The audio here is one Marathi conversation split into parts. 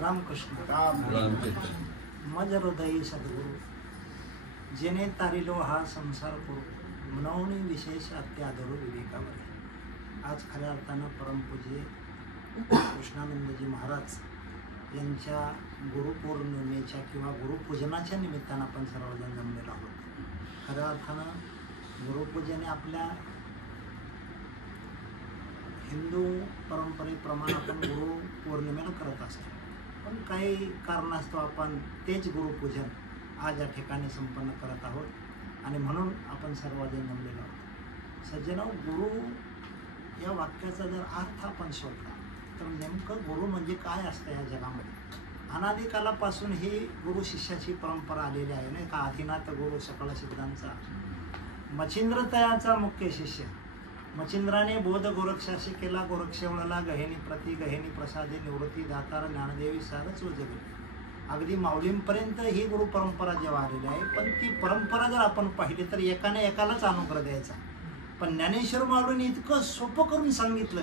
रामकृष्ण रामकृष्ण मज हृदयी सद्गुरु जेने तारिलो हा संसार करू मनवणी विशेष अत्यादरू विवेकावर. आज खऱ्या अर्थानं परमपूज्य कृष्णानंदजी महाराज यांच्या गुरुपौर्णिमेच्या किंवा गुरुपूजनाच्या निमित्तानं आपण सर्वजण जमलेलो आहोत. खऱ्या अर्थानं गुरुपूजन आपल्या हिंदू परंपरेप्रमाणे आपण गुरुपौर्णिमेला करत असतो, पण काही कारणास्तव आपण तेच गुरुपूजन आज या ठिकाणी संपन्न करत आहोत आणि म्हणून आपण सर्वजण जमलेलो आहोत. सज्जनो, गुरु या वाक्याचा जर अर्थ आपण शोधला तर नेमकं गुरु म्हणजे काय असतं या जगामध्ये. अनादिकालापासून ही गुरु शिष्याची परंपरा आलेली आहे नाही का. आदिनाथ गुरु सकळ सिद्धांचा मच्छिंद्र तयाचा मुख्य शिष्य. मच्छिंद्राने बोध गोरक्षाशी केला, गोरक्षेवळला गहेनी प्रति गहेनी प्रसादे निवृत्ती दातार ज्ञानदेवी सारच जगली. अगदी माऊलींपर्यंत ही गुरु परंपरा जेव्हा आलेली आहे, पण ती परंपरा जर आपण पाहिली तर एकाने एकालाच अनुग्रह द्यायचा. पण ज्ञानेश्वर माऊलींनी इतकं सोपं करून सांगितलं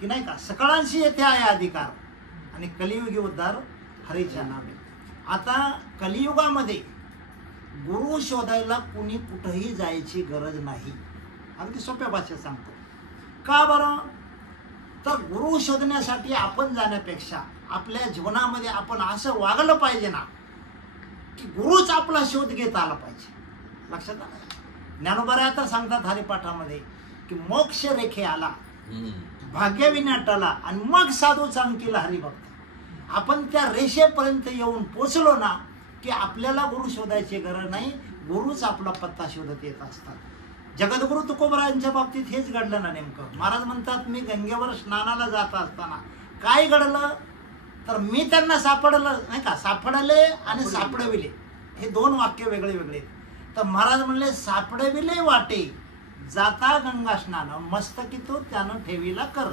की नाही का, सकळांशी येथे आहे अधिकार आणि कलियुगी उद्धार हरीच्या नामे. आता कलियुगामध्ये गुरु शोधायला कुणी कुठेही जायची गरज नाही. अगदी सोप्या भाषेत सांगतो. का बरं? तर गुरु शोधण्यासाठी आपण जाण्यापेक्षा आपल्या जीवनामध्ये आपण असं वागलं पाहिजे ना की गुरुच आपला शोध घेत आला पाहिजे. लक्षात आलं? ज्ञानोबा आता सांगतात हरिपाठामध्ये की मोक्ष रेखे आला, भाग्यविनाटाला आणि मग साधू चांगकीला हरिभक्त. आपण त्या रेषेपर्यंत येऊन पोचलो ना की आपल्याला गुरु शोधायची गरज नाही, गुरुच आपला पत्ता शोधत येत असतात. जगद्गुरु तुकोबरायांच्या बाबतीत हेच घडलं ना नेमकं. महाराज म्हणतात, मी गंगेवर स्नानाला जात असताना काय घडलं तर मी त्यांना सापडलं नाही का, सापडले आणि सापडविले हे दोन वाक्य वेगळे वेगळे. तर महाराज म्हणले, सापडविले वाटे जाता गंगा स्नान मस्तकी तो त्यानं ठेवीला कर.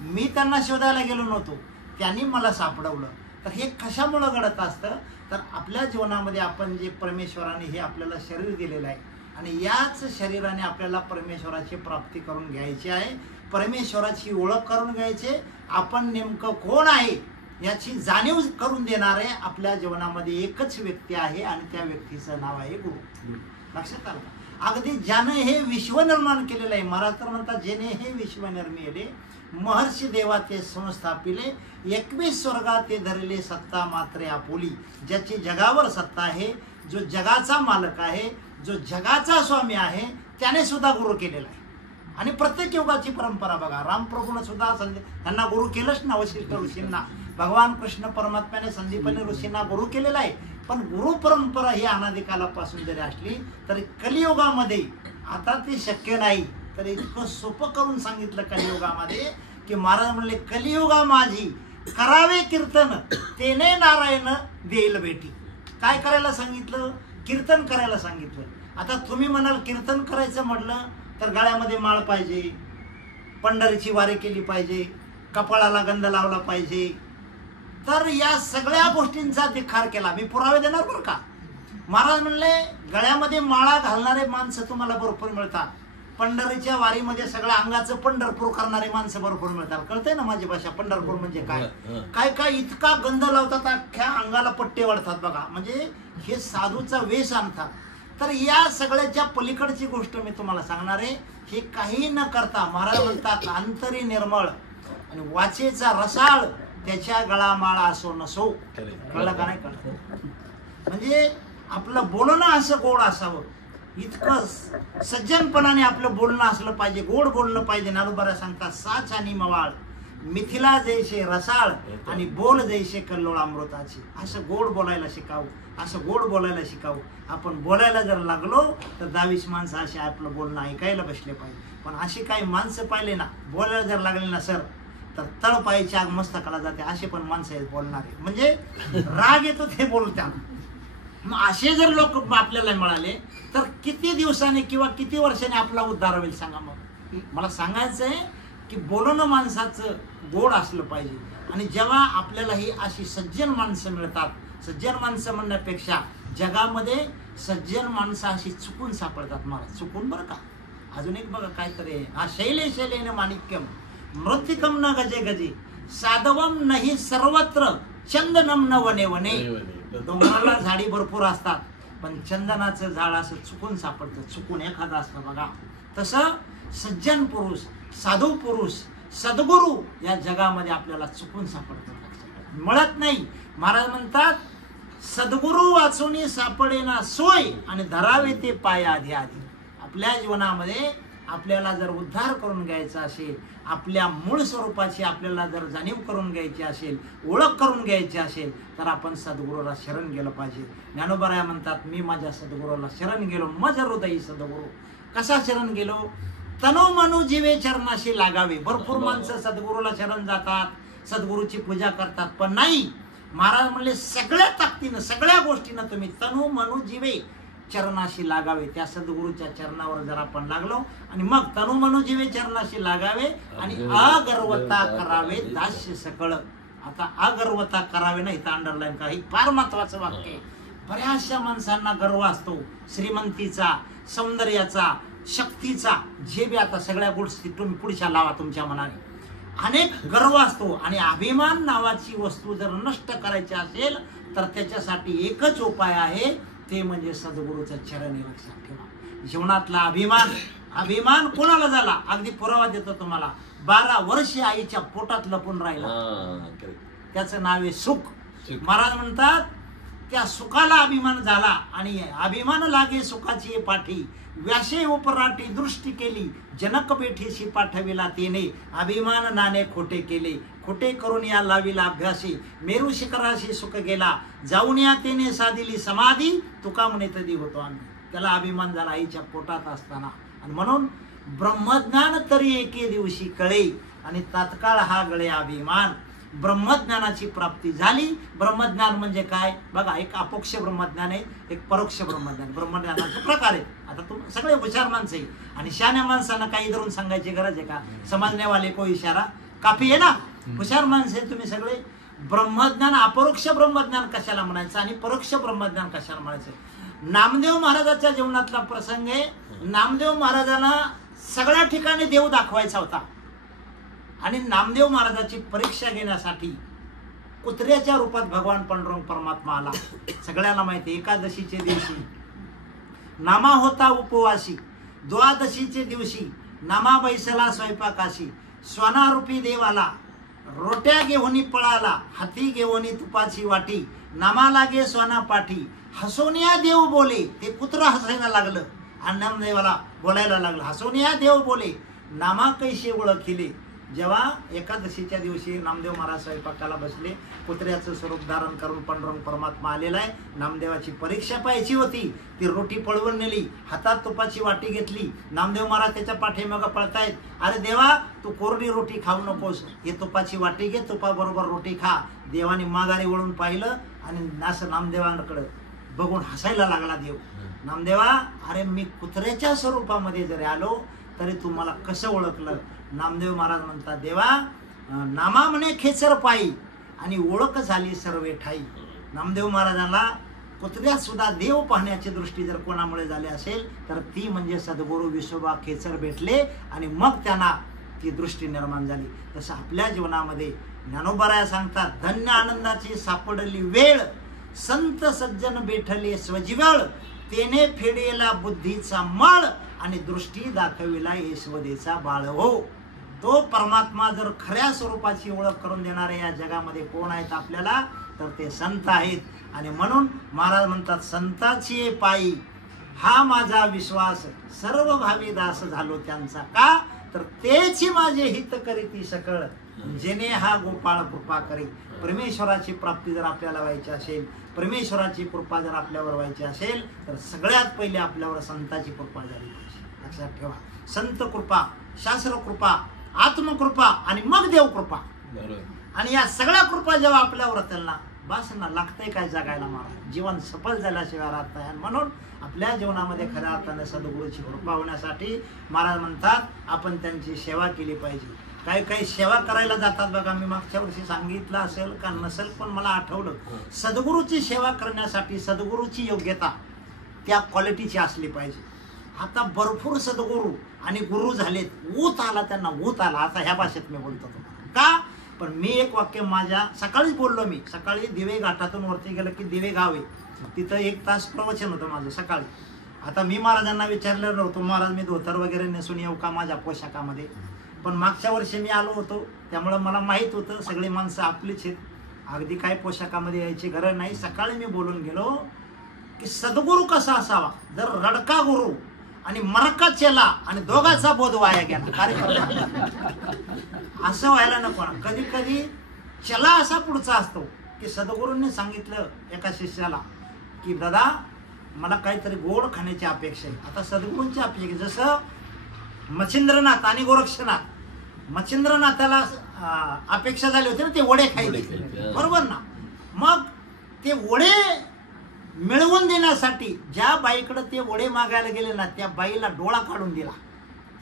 मी त्यांना शोधायला गेलो नव्हतो, त्यांनी मला सापडवलं. तर हे कशामुळं घडत असतं तर आपल्या जीवनामध्ये आपण जे परमेश्वराने हे आपल्याला शरीर दिलेलं आहे आणि याच शरीराने आपल्याला परमेश्वराची प्राप्ती करून घ्यायची आहे, परमेश्वराची ओळख करून घ्यायची. आपण नेमकं कोण आहे याची जाणीव करून देणारे आपल्या जीवनामध्ये एकच व्यक्ती आहे आणि त्या व्यक्तीचं नाव आहे गुरु. लक्षात आलं? अगदी ज्यानं हे विश्व निर्माण केलेलं आहे. महाराज तर म्हणतात, जेने हे विश्व निर्मिले महर्षी देवा ते संस्थापिले 21 स्वर्गात ते धरले सत्ता मात्रे आपोली. ज्याची जगावर सत्ता आहे, जो जगाचा मालक आहे, जो जगाचा स्वामी आहे, त्याने सुद्धा गुरु केलेला आहे. आणि प्रत्येक युगाची परंपरा बघा. रामप्रभूने सुद्धा त्यांना गुरु केलंच ना, वशिष्ठ ऋषींना. भगवान कृष्ण परमात्म्याने संदीपनी ऋषींना गुरु केलेला आहे. पण गुरु परंपरा ही अनादिकालापासून जरी असली तरी कलियुगामध्ये आता ते शक्य नाही. तर इतकं सोपं करून सांगितलं कलियुगामध्ये की महाराज म्हणले, कलियुगा माझी करावे कीर्तन तेने नारायण देईल भेटी. काय करायला सांगितलं? कीर्तन करायला सांगितलं. आता तुम्ही म्हणाल कीर्तन करायचं म्हटलं तर गळ्यामध्ये माळ पाहिजे, पंढरीची वारी केली पाहिजे, कपाळाला गंध लावला पाहिजे. तर या सगळ्या गोष्टींचा धिक्कार केला. मी पुरावे देणार बरं का. महाराज म्हणले, गळ्यामध्ये माळा घालणारे माणसं तुम्हाला भरपूर मिळतात, पंढरीच्या वारीमध्ये सगळ्या अंगाचं पंढरपूर करणारे माणसं भरपूर मिळतात. कळतंय ना माझी भाषा? पंढरपूर म्हणजे काय काय काय इतका गंध लावतात, अख्ख्या अंगाला पट्टे वाढतात बघा. म्हणजे हे साधूचा वेश आणतात. तर या सगळ्याच्या पलीकडची गोष्ट मी तुम्हाला सांगणार आहे. हे काही न करता महाराज म्हणतात, अंतरी निर्मळ आणि वाचेचा रसाळ त्याच्या गळा माळा असो नसो. कळलं का नाही? कळलं? म्हणजे आपलं बोलणं असं गोड असावं, इतकं सज्जनपणाने आपलं बोलणं असलं पाहिजे, गोड बोलणं पाहिजे. नारोबरा सांगतात, साच आणि मवाळ मिथिला जैसे रसाळ आणि बोल जैसे कल्लोळ अमृताची. असं गोड बोलायला शिकावं, असं गोड बोलायला शिकावं. आपण बोलायला जर लागलो तर 22 माणसं असे आपलं बोलणं ऐकायला बसले पाहिजे. पण अशी काही माणसं पाहिले ना, बोलायला जर लागले ना सर तर तळ पायची आग मस्तकाला जाते. असे पण माणसं आहेत बोलणारे, म्हणजे राग येतो ते बोलतात. मग असे जर लोक आपल्याला मिळाले तर किती दिवसांनी किंवा किती वर्षांनी आपला उद्धार होईल सांगा. मग मला सांगायचं आहे की बोलणं माणसाचं गोड असलं पाहिजे. आणि जेव्हा आपल्याला ही अशी सज्जन माणसं मिळतात, सज्जन माणसं म्हणण्यापेक्षा जगामध्ये सज्जन माणसं अशी चुकून सापडतात. मला चुकून बरं का. अजून एक बघा काहीतरी, हा शैले शैलेन माणिक्यम मृत्तिकम न गजे गजे साधवम नाही सर्वत्र चंदनम न वने वने. डोंगराला झाडी भरपूर असतात, पण चंदनाचं झाड असं चुकून सापडतं, चुकून एखादं असतं बघा. तसं सज्जन पुरुष, साधू पुरुष, सद्गुरू या जगामध्ये आपल्याला चुकून सापडतात, मिळत नाही. महाराज म्हणतात सद्गुरू वाचून सापडेना सोय आणि धरावे ते पाय आधी आधी. आपल्या जीवनामध्ये आपल्याला जर उद्धार करून घ्यायचा असेल, आपल्या मूळ स्वरूपाची आपल्याला जर जाणीव करून घ्यायची असेल, ओळख करून घ्यायची असेल, तर आपण सद्गुरूला शरण गेलं पाहिजे. ज्ञानोबराया म्हणतात मी माझ्या सद्गुरूला शरण गेलो, मज हृदयी सद्गुरू. कसा शरण गेलो? तनो मनो जीवे चरणाशी लागावे. भरपूर माणसं सद्गुरूला शरण जातात, सद्गुरूची पूजा करतात, पण नाही. महाराज म्हणले सगळ्या ताकदीनं, सगळ्या गोष्टीनं तुम्ही तनु मनु जीवे चरणाशी लागावे. त्या सद्गुरूच्या चरणावर जर आपण लागलो आणि मग तनु मनु जीवे चरणाशी लागावे आणि अगर्वता करावे दास्य सकळ. आता अगर्वता करावे ना, इथं अंडरलाईन करा, ही फार महत्वाचं वाक्य आहे. बऱ्याचशा माणसांना गर्व असतो श्रीमंतीचा, सौंदर्याचा, शक्तीचा, जे बी आता सगळ्या गोष्टी तुम्ही पुढच्या लावा तुमच्या मनाने. अनेक गर्व असतो आणि अभिमान नावाची वस्तू जर नष्ट करायची असेल तर त्याच्यासाठी एकच उपाय आहे, ते म्हणजे सद्गुरूचं चरण. लक्षात ठेवा. जीवनातला अभिमान, अभिमान कोणाला झाला? अगदी पुरावा देतो तुम्हाला. 12 वर्षे आईच्या पोटात लपून राहिला, त्याचं नाव आहे सुख. महाराज म्हणतात त्या सुखाला अभिमान झाला आणि अभिमान लागे सुखाची पाठी, व्यासे उपराटी दृष्टी केली, जनक बेठीशी पाठविला तेने, अभिमान नाने खोटे केले, खोटे करून या लाविला अभ्यासी, मेरू शिखराशी सुख गेला, जाऊन या तेने साधिली समाधी, तुका म्हणे तदी होतो आम्ही. त्याला अभिमान झाला आईच्या पोटात असताना. आणि म्हणून ब्रह्मज्ञान तरी एके दिवशी कळे आणि तात्काळ हा गळे अभिमान. ब्रह्मज्ञानाची प्राप्ती झाली. ब्रह्मज्ञान म्हणजे काय बघा, एक अपोक्ष ब्रह्मज्ञान आहे, एक परोक्ष ब्रह्मज्ञान. ब्रह्मज्ञानाचे प्रकार आहेत. आता तुम्ही सगळे हुशार माणसं आहे आणि शहाण्या माणसांना काही धरून सांगायची गरज आहे का? समजण्यावाले को इशारा काफी आहे ना. हुशार माणसं आहे तुम्ही सगळे. ब्रह्मज्ञान, अपरोक्ष ब्रह्मज्ञान कशाला म्हणायचं आणि परोक्ष ब्रह्मज्ञान कशाला म्हणायचं? नामदेव महाराजाच्या जीवनातला प्रसंग आहे. नामदेव महाराजांना सगळ्या ठिकाणी देव दाखवायचा होता आणि नामदेव महाराजाची परीक्षा घेण्यासाठी कुत्र्याच्या रूपात भगवान पांडुरंग परमात्मा आला. सगळ्यांना माहिती, एकादशीचे दिवशी नामा होता उपवासी, द्वादशीचे दिवशी नामा बैसला स्वयंपाकाशी, स्वानारूपी देव आला, रोट्या घेऊन पळाला, हाती घेऊन तुपाची वाटी, नामा लागे स्वाना पाठी, हसोनिया देव बोले. ते कुत्र हसायला लागलं आणि नामदेवाला बोलायला लागलं. हसोनिया देव बोले, नामा कैसे ओळखिले. जेव्हा एकादशीच्या दिवशी नामदेव महाराज स्वयंपाकाला बसले, कुत्र्याचं स्वरूप धारण करून पांडुरंग परमात्मा आलेला आहे. नामदेवाची परीक्षा पाहायची होती. ती रोटी पळवून नेली, हातात तुपाची वाटी घेतली. नामदेव महाराज त्याच्या पाठीमागं पळतायत. अरे देवा, तू कोरडी रोटी खाऊ नकोस, हे तुपाची वाटी घे, तुपाबरोबर रोटी खा. देवाने माघारी वळून पाहिलं आणि असं नामदेवांकडे बघून हसायला लागला देव. नामदेवा, अरे मी कुत्र्याच्या स्वरूपामध्ये जरी आलो तरी तू मला कसं ओळखलं? नामदेव महाराज म्हणतात, देवा नामा म्हणे खेचर पायी आणि ओळख झाली सर्वे ठाई. नामदेव महाराजांना कुत्र्यात सुद्धा देव पाहण्याची दृष्टी जर कोणामुळे झाली असेल तर ती म्हणजे सद्गुरू विश्वबा खेचर भेटले आणि मग त्यांना ती दृष्टी निर्माण झाली. तसं आपल्या जीवनामध्ये ज्ञानोबराया सांगतात, धन्य आनंदाची सापडली वेळ, संत सज्जन बेठले स्वजीवळ, तेने फेडेला बुद्धीचा मळ आणि दृष्टी दाखविला यशवदेचा बाळ हो. तो परमात्मा जर खऱ्या स्वरूपाची ओळख करून देणारे या जगामध्ये कोण आहेत आपल्याला, तर ते संत आहेत. आणि म्हणून महाराज म्हणतात, संताची पायी हा माझा विश्वास, सर्व भावी दास झालो त्यांचा. का तर तेची माझे हित करीती सकळ, जेने हा गोपाळ कृपा करी. परमेश्वराची प्राप्ती जर आपल्याला व्हायची असेल, परमेश्वराची कृपा जर आपल्यावर व्हायची असेल तर सगळ्यात पहिले आपल्यावर संताची कृपा झाली पाहिजे. लक्षात ठेवा, संत कृपा, शास्त्र कृपा, आत्मकृपा आणि मग देव कृपा. आणि या सगळ्या कृपा जेव्हा आपल्यावर त्यांना बस ना, लागतंय काय जगायला महाराज, जीवन सफल झाल्याशिवाय राहत नाही. म्हणून आपल्या जीवनामध्ये खऱ्या अर्थाने सद्गुरूची कृपा होण्यासाठी महाराज म्हणतात आपण त्यांची सेवा केली पाहिजे. काही काही सेवा करायला जातात बघा, मी मागच्या वर्षी सांगितलं असेल का नसेल पण मला आठवलं, सद्गुरूची सेवा करण्यासाठी सद्गुरूची योग्यता त्या क्वालिटीची असली पाहिजे. आता भरपूर सद्गुरू आणि गुरु झालेत, ऊत आला त्यांना, ऊत आला. आता ह्या भाषेत मी बोलतो तुम्हाला. का पण मी एक वाक्य माझ्या सकाळीच बोललो. मी सकाळी दिवे घाटातून वरती गेलं की दिवे गाव आहे, तिथं 1 तास प्रवचन होतं माझं सकाळी. आता मी महाराजांना विचारलेलं नव्हतं, महाराज मी धोतर वगैरे नेसून येऊ का माझ्या पोशाखामध्ये, पण मागच्या वर्षी मी आलो होतो त्यामुळं मला माहीत होतं सगळी माणसं आपलीच आहेत, अगदी काय पोशाखामध्ये यायची गरज नाही. सकाळी मी बोलून गेलो की सद्गुरू कसा असावा, जर रडका गुरु आणि मरका चेला आणि दोघांचा बोध वाया गेला कार्यक्रम असं व्हायला नको ना. कधी कधी चला असा पुढचा असतो की सद्गुरूंनी सांगितलं एका शिष्याला की दादा मला काहीतरी गोड खाण्याची अपेक्षा आहे. आता सद्गुरूंची अपेक्षा, जसं मच्छिंद्रनाथ आणि गोरक्षनाथ, मच्छिंद्रनाथाला अपेक्षा झाली होती ना ते वडे खायचे, बरोबर ना. मग ते वडे मिळवून देण्यासाठी ज्या बाईकडे ते वडे मागायला गेले ना त्या बाईला डोळा काढून दिला.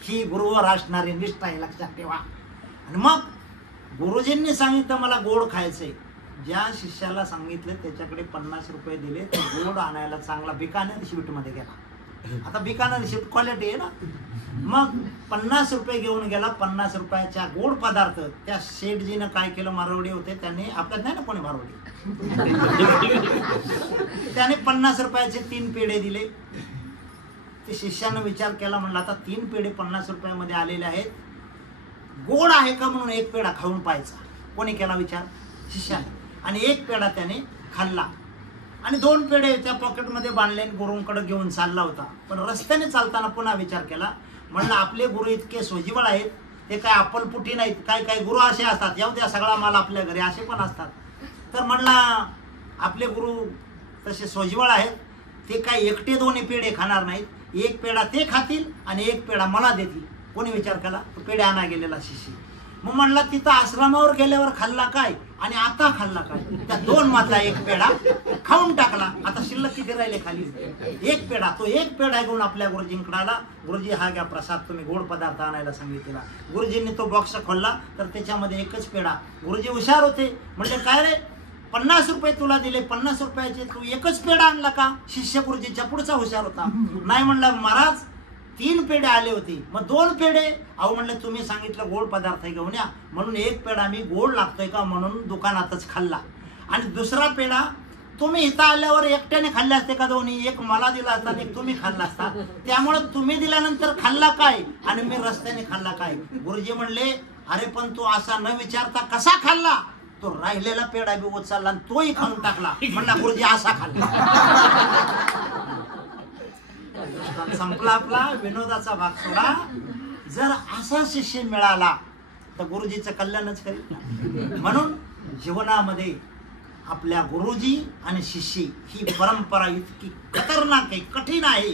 ही गुरुवर असणारी निष्ठा आहे, लक्षात ठेवा. आणि मग गुरुजींनी सांगितलं मला गोड खायचंय, ज्या शिष्याला सांगितलं त्याच्याकडे 50 रुपये दिले, तो गोड आणायला चांगला बिकानेर शिफ्टमध्ये गेला. आता बिकानेर शिफ्ट क्वालिटी आहे ना. मग 50 रुपये घेऊन गेला. 50 रुपयाच्या गोड पदार्थ त्या शेठजीनं काय केलं, मारवडी होते त्यांनी, आपल्यात नाही ना कोणी मारवडी, त्याने 50 रुपयाचे 3 पेढे दिले. ते शिष्यानं विचार केला, म्हणलं आता 3 पेढे 50 रुपयामध्ये आलेले आहेत, गोड आहे का म्हणून 1 पेढा खाऊन पाहायचा. कोणी केला विचार? शिष्याने. आणि 1 पेढा त्याने खाल्ला आणि 2 पेढे त्या पॉकेटमध्ये बांधले गुरुंकडे घेऊन चालला होता. पण रस्त्याने चालताना पुन्हा विचार केला, म्हणलं आपले गुरु इतके सोजिवळ आहेत, ते काय अपलपुटी नाहीत. काही गुरु असे असतात, येऊ द्या सगळा माल आपल्या घरी, असे पण असतात. तर म्हणला आपले गुरु तसे सोजिवळ आहेत, ते काय एकटे 2 पेढे खाणार नाहीत, 1 पेढा ते खातील आणि 1 पेढा मला देतील. कोणी विचार केला? तो पेढे आणा गेलेला शिष्य. मग म्हणला तिथं आश्रमावर गेल्यावर खाल्ला काय आणि आता खाल्ला काय? त्या 2 मधला 1 पेढा खाऊन टाकला. आता शिल्लक किती राहिले खाली? 1 पेढा. तो 1 पेढा घेऊन आपल्या गुरुजींकडे आला. गुरुजी हा घ्या प्रसाद, तुम्ही गोड पदार्थ आणायला सांगितलेला. गुरुजींनी तो बॉक्स खोलला तर त्याच्यामध्ये 1च पेढा. गुरुजी हुशार होते, म्हणजे काय रे 50 रुपये तुला दिले, 50 रुपयाचे तू 1च पेढा आणला का? शिष्य गुरुजीच्या पुढचा हुशार होता. नाही म्हणला महाराज 3 पेढे आले होते, मग 2 पेढे. अहो म्हणलं तुम्ही सांगितलं गोड पदार्थ घेऊन या, म्हणून 1 पेढा मी गोड लागतोय का म्हणून दुकानातच खाल्ला. आणि दुसरा पेढा तुम्ही इथं आल्यावर एकट्याने खाल्ले असते का दोन्ही? 1 मला दिला असता आणि 1 तुम्ही खाल्ला असता. त्यामुळे तुम्ही दिल्यानंतर खाल्ला काय आणि मी रस्त्याने खाल्ला काय? गुरुजी म्हणले अरे पण तू असा न विचारता कसा खाल्ला? तो राहिलेला पेढा बी उचलला आणि तोही खाऊन टाकला. म्हणला गुरुजी असा खाल्ला. संपला आपला विनोदाचा भाग सोडा. जर असा शिष्य मिळाला तर गुरुजीचं कल्याणच करेल. म्हणून जीवनामध्ये आपल्या गुरुजी आणि शिष्य ही परंपरा इतकी खतरनाक आहे, कठीण आहे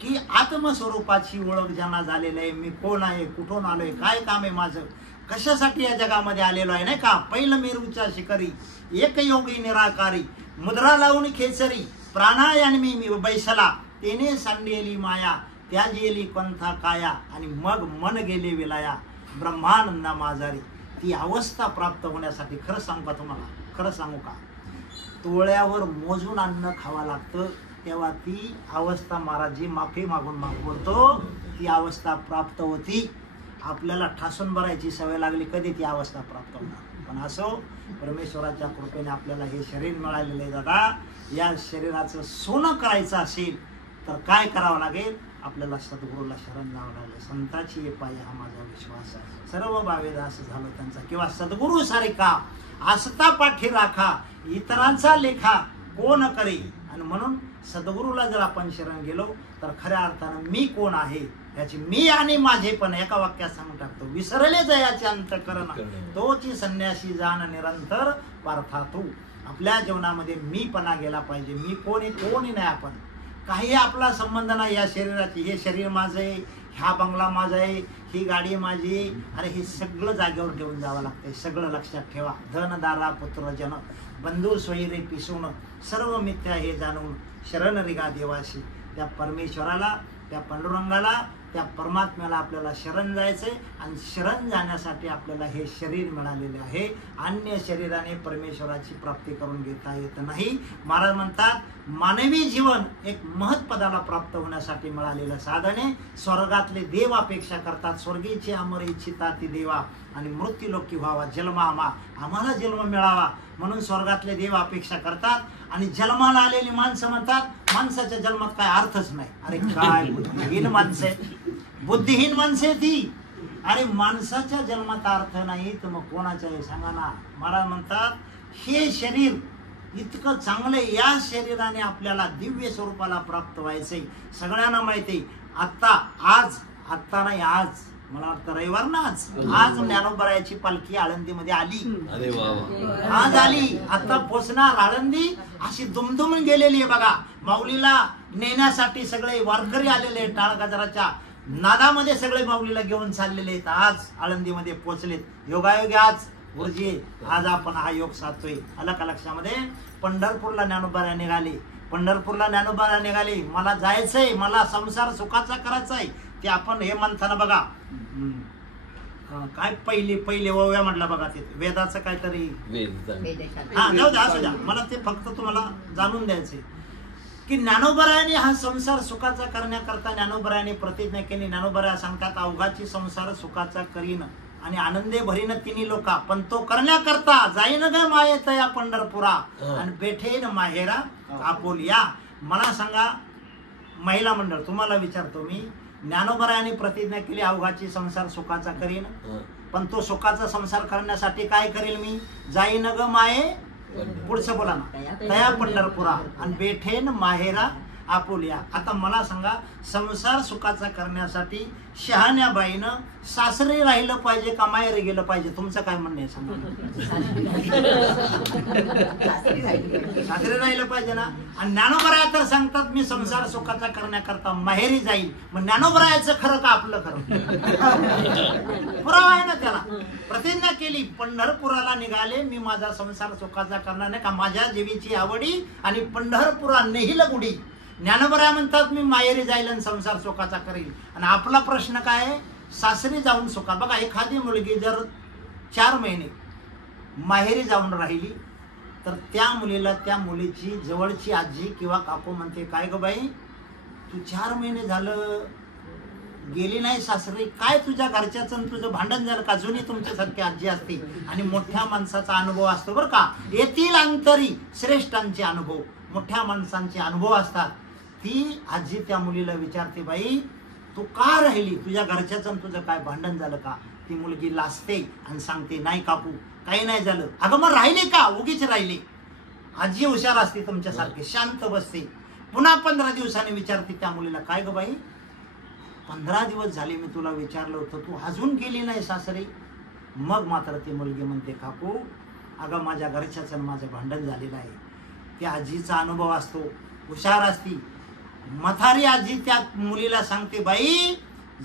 की आत्मस्वरूपाची ओळख ज्यांना झालेली आहे, मी कोण आहे, कुठून आलोय, काय काम आहे माझं, कशासाठी या जगामध्ये आलेलो आहे, नाही का. पहिलं मेरूच्या शिखरी एक योगी निराकारी, मुद्रा लावून खेचरी, प्राणायान मी बैसला, तेने सांडेली माया, त्या जेली पंथा काया, आणि मग मन गेले विलाया, ब्रह्मानंद माझारी. ती अवस्था प्राप्त होण्यासाठी खरं सांगू का तुम्हाला, खरं सांगू का, तोळ्यावर मोजून अन्न खावं लागतं, तेव्हा ती अवस्था महाराजी माफी मागून बोलतो ती अवस्था प्राप्त होती. आपल्याला ठासून भरायची सवय लागली, कधी ती अवस्था प्राप्त होणार. पण असो, परमेश्वराच्या कृपेने आपल्याला हे शरीर मिळालेलं आहे. दादा या शरीराचं सोनं करायचं असेल तर काय करावं लागेल? आपल्याला सद्गुरूला शरण जावं लागेल. संताची पाय हा माझा विश्वास आहे, सर्व भावेदास झालो त्यांचा, किंवा सद्गुरू सारिका आस्था पाठी राखा, इतरांचा लेखा कोण करे. आणि म्हणून सद्गुरूला जर आपण शरण गेलो तर खऱ्या अर्थानं मी कोण आहे याची, मी आणि माझे पण एका वाक्यात सांगून टाकतो. विसरले जयाचे अंतःकरण, तोची संन्यासी जाण निरंतर पार्थातू. आपल्या जीवनामध्ये मीपणा गेला पाहिजे. मी कोणी नाही. आपण काही आपला संबंध नाही या शरीराची. हे शरीर माझं आहे, हा बंगला माझा आहे, ही गाडी माझी. अरे हे सगळं जागेवर घेऊन जावं लागतंय, सगळं लक्षात ठेवा. धन दारा पुत्र जन बंधू स्वैरे पिसून, सर्व मिथ्या हे जाणून शरण रिगा देवाशी. त्या परमेश्वराला, त्या पांडुरंगाला, त्या परमात्म्याला आपल्याला शरण जायचंय. आणि शरण जाण्यासाठी आपल्याला हे शरीर मिळालेले आहे. अन्य शरीराने परमेश्वराची प्राप्ती करून घेता येत नाही. महाराज म्हणतात मानवी जीवन एक महत्पदाला प्राप्त होण्यासाठी मिळालेलं साधन आहे. स्वर्गातले देव अपेक्षा करतात, स्वर्गीचे अमर इच्छिता ती देवा. आणि मृत्यूलोकी व्हावा, आम्हाला जन्म मिळावा म्हणून स्वर्गातले देव अपेक्षा करतात. आणि जन्माला आलेली माणसं म्हणतात माणसाच्या जन्मात काय अर्थच नाही. अरे काय बुद्धिहीन माणसं आहेत, बुद्धिहीन माणसं आहे ती. अरे माणसाच्या जन्मात अर्थ नाही तर मग कोणाच्या आहे सांगा ना. महाराज म्हणतात हे शरीर इतकं चांगलं, या शरीराने आपल्याला दिव्य स्वरूपाला प्राप्त व्हायचंय. सगळ्यांना माहिती आत्ता नाही आज, मला वाटतं रविवार ना, आज ज्ञानोबरायाची पालखी आळंदीमध्ये आली. आज आली, आता पोचणार आळंदी. अशी दुमदुमून गेलेली आहे बघा. माऊलीला नेण्यासाठी सगळे वारकरी आलेले, टाळ गजराच्या नादामध्ये सगळे माऊलीला घेऊन चाललेले आहेत. आज आळंदीमध्ये पोचलेत. योगायोगी आज गुरुजी, आज आपण हा योग साधतोय. आलं का लक्षामध्ये? पंढरपूरला ज्ञानोबा निघाले, पंढरपूरला ज्ञानोबा निघाले. मला जायचंय, मला संसार सुखाचा करायचा आहे. ते आपण हे म्हणताना बघा काय पहिले ओव्या म्हटलं बघा, ते वेदाचं काहीतरी. हा जाऊ द्या, असू द्या, मला ते फक्त तुम्हाला जाणून द्यायचंय की ज्ञानोबरायाने हा संसार सुखाचा करण्याकरता ज्ञानोबरायाने प्रतिज्ञा केली. ज्ञानोबराया सांगतात अवघाची संसार सुखाचा करीन आणि आनंदे भरीन तिन्ही लोका, पण तो करण्याकरता जाईन ग मायेत या पंढरपुरा आणि बेठेन माहेरा आपोलिया. मला सांगा महिला मंडळ, तुम्हाला विचारतो मी, ज्ञानोबरायाने प्रतिज्ञा केली अवघाची संसार सुखाचा करीन, पण तो सुखाचा संसार करण्यासाठी काय करेल मी? जाईन ग माये, पुढचं बोला ना, तया पंढरपुरा आणि बेठेन माहेरा आपोलिया. आता मला सांगा संसार सुखाचा करण्यासाठी शहाण्याबाईनं सासरे राहिलं पाहिजे का माहेर गेलं पाहिजे? तुमचं काय म्हणणं आहे सांगा. सासरे राहिलं पाहिजे ना. आणि ज्ञानोबराया तर सांगतात मी संसार सुखाचा करण्याकरता माहेरी जाईल. मग ज्ञानोबरायाचं खरं का आपलं खरं? पुरावा आहे ना त्याला. प्रतिज्ञा केली, पंढरपुराला निघाले मी माझा संसार सुखाचा करणार नाही का, माझ्या जीवीची आवडी आणि पंढरपुरा नेहिल गुढी. ज्ञानोबराया म्हणतात मी माहेरी जाईल आणि संसार सुखाचा करेल. आणि आपला प्रश्न काय आहे? सासरी जाऊन सुखा. बघा एखादी मुलगी जर 4 महिने माहेरी जाऊन राहिली तर त्या मुलीला त्या मुलीची जवळची आजी किंवा काकू म्हणते काय ग बाई तू 4 महिने झालं गेली नाही सासरी, काय तुझ्या घरच्याचं तुझं भांडण झालं का? जुनी तुमच्यासारखी आजी असते आणि मोठ्या माणसाचा अनुभव असतो बरं का. येथील अंतरी श्रेष्ठांचे अनुभव, मोठ्या माणसांचे अनुभव असतात. ती आजी त्या मुलीला विचारते बाई तू का राहिली, तुझ्या घरच्याचं तुझं काय भांडण झालं का? ती मुलगी लाजते आणि सांगते नाही काकू काही नाही झालं. अगं मग राहिले का? उगीच राहिले. आजी हुशार असते तुमच्यासारखे, शांत बसते. पुन्हा 15 दिवसांनी विचारते त्या मुलीला काय ग बाई 15 दिवस झाले मी तुला विचारलं होतं तू अजून गेली नाही सासरी. मग मात्र ती मुलगी म्हणते काकू अगं माझ्या घरच्याचं माझं भांडण झालेलं आहे. त्या आजीचा अनुभव असतो, हुशार असती. म्हातारी आजी त्या मुलीला सांगते बाई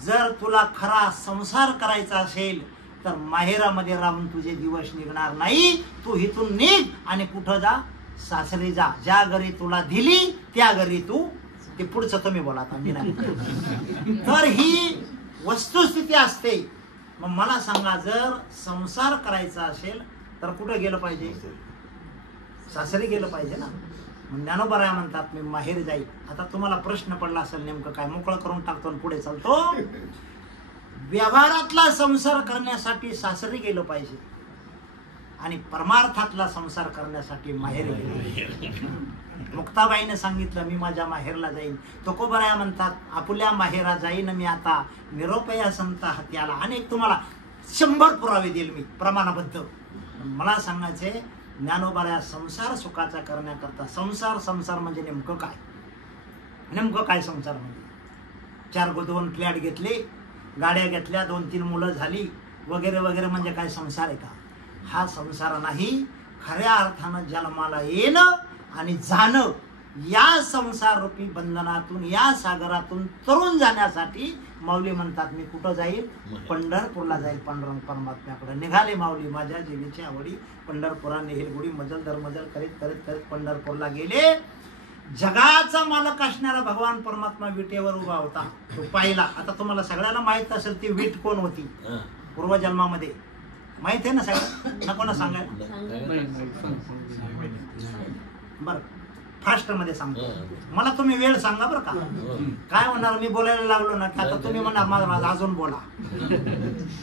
जर तुला खरा संसार करायचा असेल तर माहेरामध्ये राहून तुझे दिवस निघणार नाही. तू इथून निघ आणि कुठं जा? सासरी जा. ज्या घरी तुला दिली त्या घरी तू, ते पुढचं तुम्ही बोला आता मी नाही. तर ही वस्तुस्थिती असते. मग मला सांगा जर संसार करायचा असेल तर कुठं गेलं पाहिजे? सासरी गेलं पाहिजे ना. ज्ञानोबराया म्हणतात मी माहेर जाईल. आता तुम्हाला प्रश्न पडला असेल नेमकं काय, मोकळं करून टाकतो आणि पुढे चालतो. व्यवहारातला संसार करण्यासाठी सासरी गेलं पाहिजे आणि परमार्थातला संसार करण्यासाठी माहेर गेलं पाहिजे. मुक्ताबाईने सांगितलं मी माझ्या माहेरला जाईन. तुकोबराया म्हणतात आपल्या माहेरा जाईन मी आता निरोपया संत हत्याला. आणि तुम्हाला 100 पुरावे देईल मी प्रमाणाबद्ध. मला सांगायचे ज्ञानोबराया संसार सुखाचा करण्याकरता संसार म्हणजे नेमकं काय? नेमकं काय संसार म्हणजे? 4-2 फ्लॅट घेतले, गाड्या घेतल्या, 2-3 मुलं झाली वगैरे वगैरे म्हणजे काय संसार आहे का? हा संसार नाही. खऱ्या अर्थानं जन्माला येणं आणि जाणं या संसार रूपी बंधनातून या सागरातून तरुण जाण्यासाठी माऊली म्हणतात मी कुठं जाईल? पंढरपूरला जाईल. पांडुरंग परमात्म्याकडे निघाले माऊली माझ्या जीवीची आवडी पंढरपुरा नेहिल गुढी. मजल दरमजल करीत करीत करीत पंढरपूरला गेले. जगाचा मालक असणारा भगवान परमात्मा विटेवर उभा होता, तो पाहिला. आता तुम्हाला सगळ्याला माहित असेल ती विट कोण होती पूर्वजन्मामध्ये, माहित आहे ना सगळं? नको ना सांगायला? बर फास्ट मध्ये सांगतो. मला तुम्ही वेळ सांगा बरं का. काय म्हणणार मी बोलायला लागलो ना की आता तुम्ही म्हणणार माझा अजून बोला.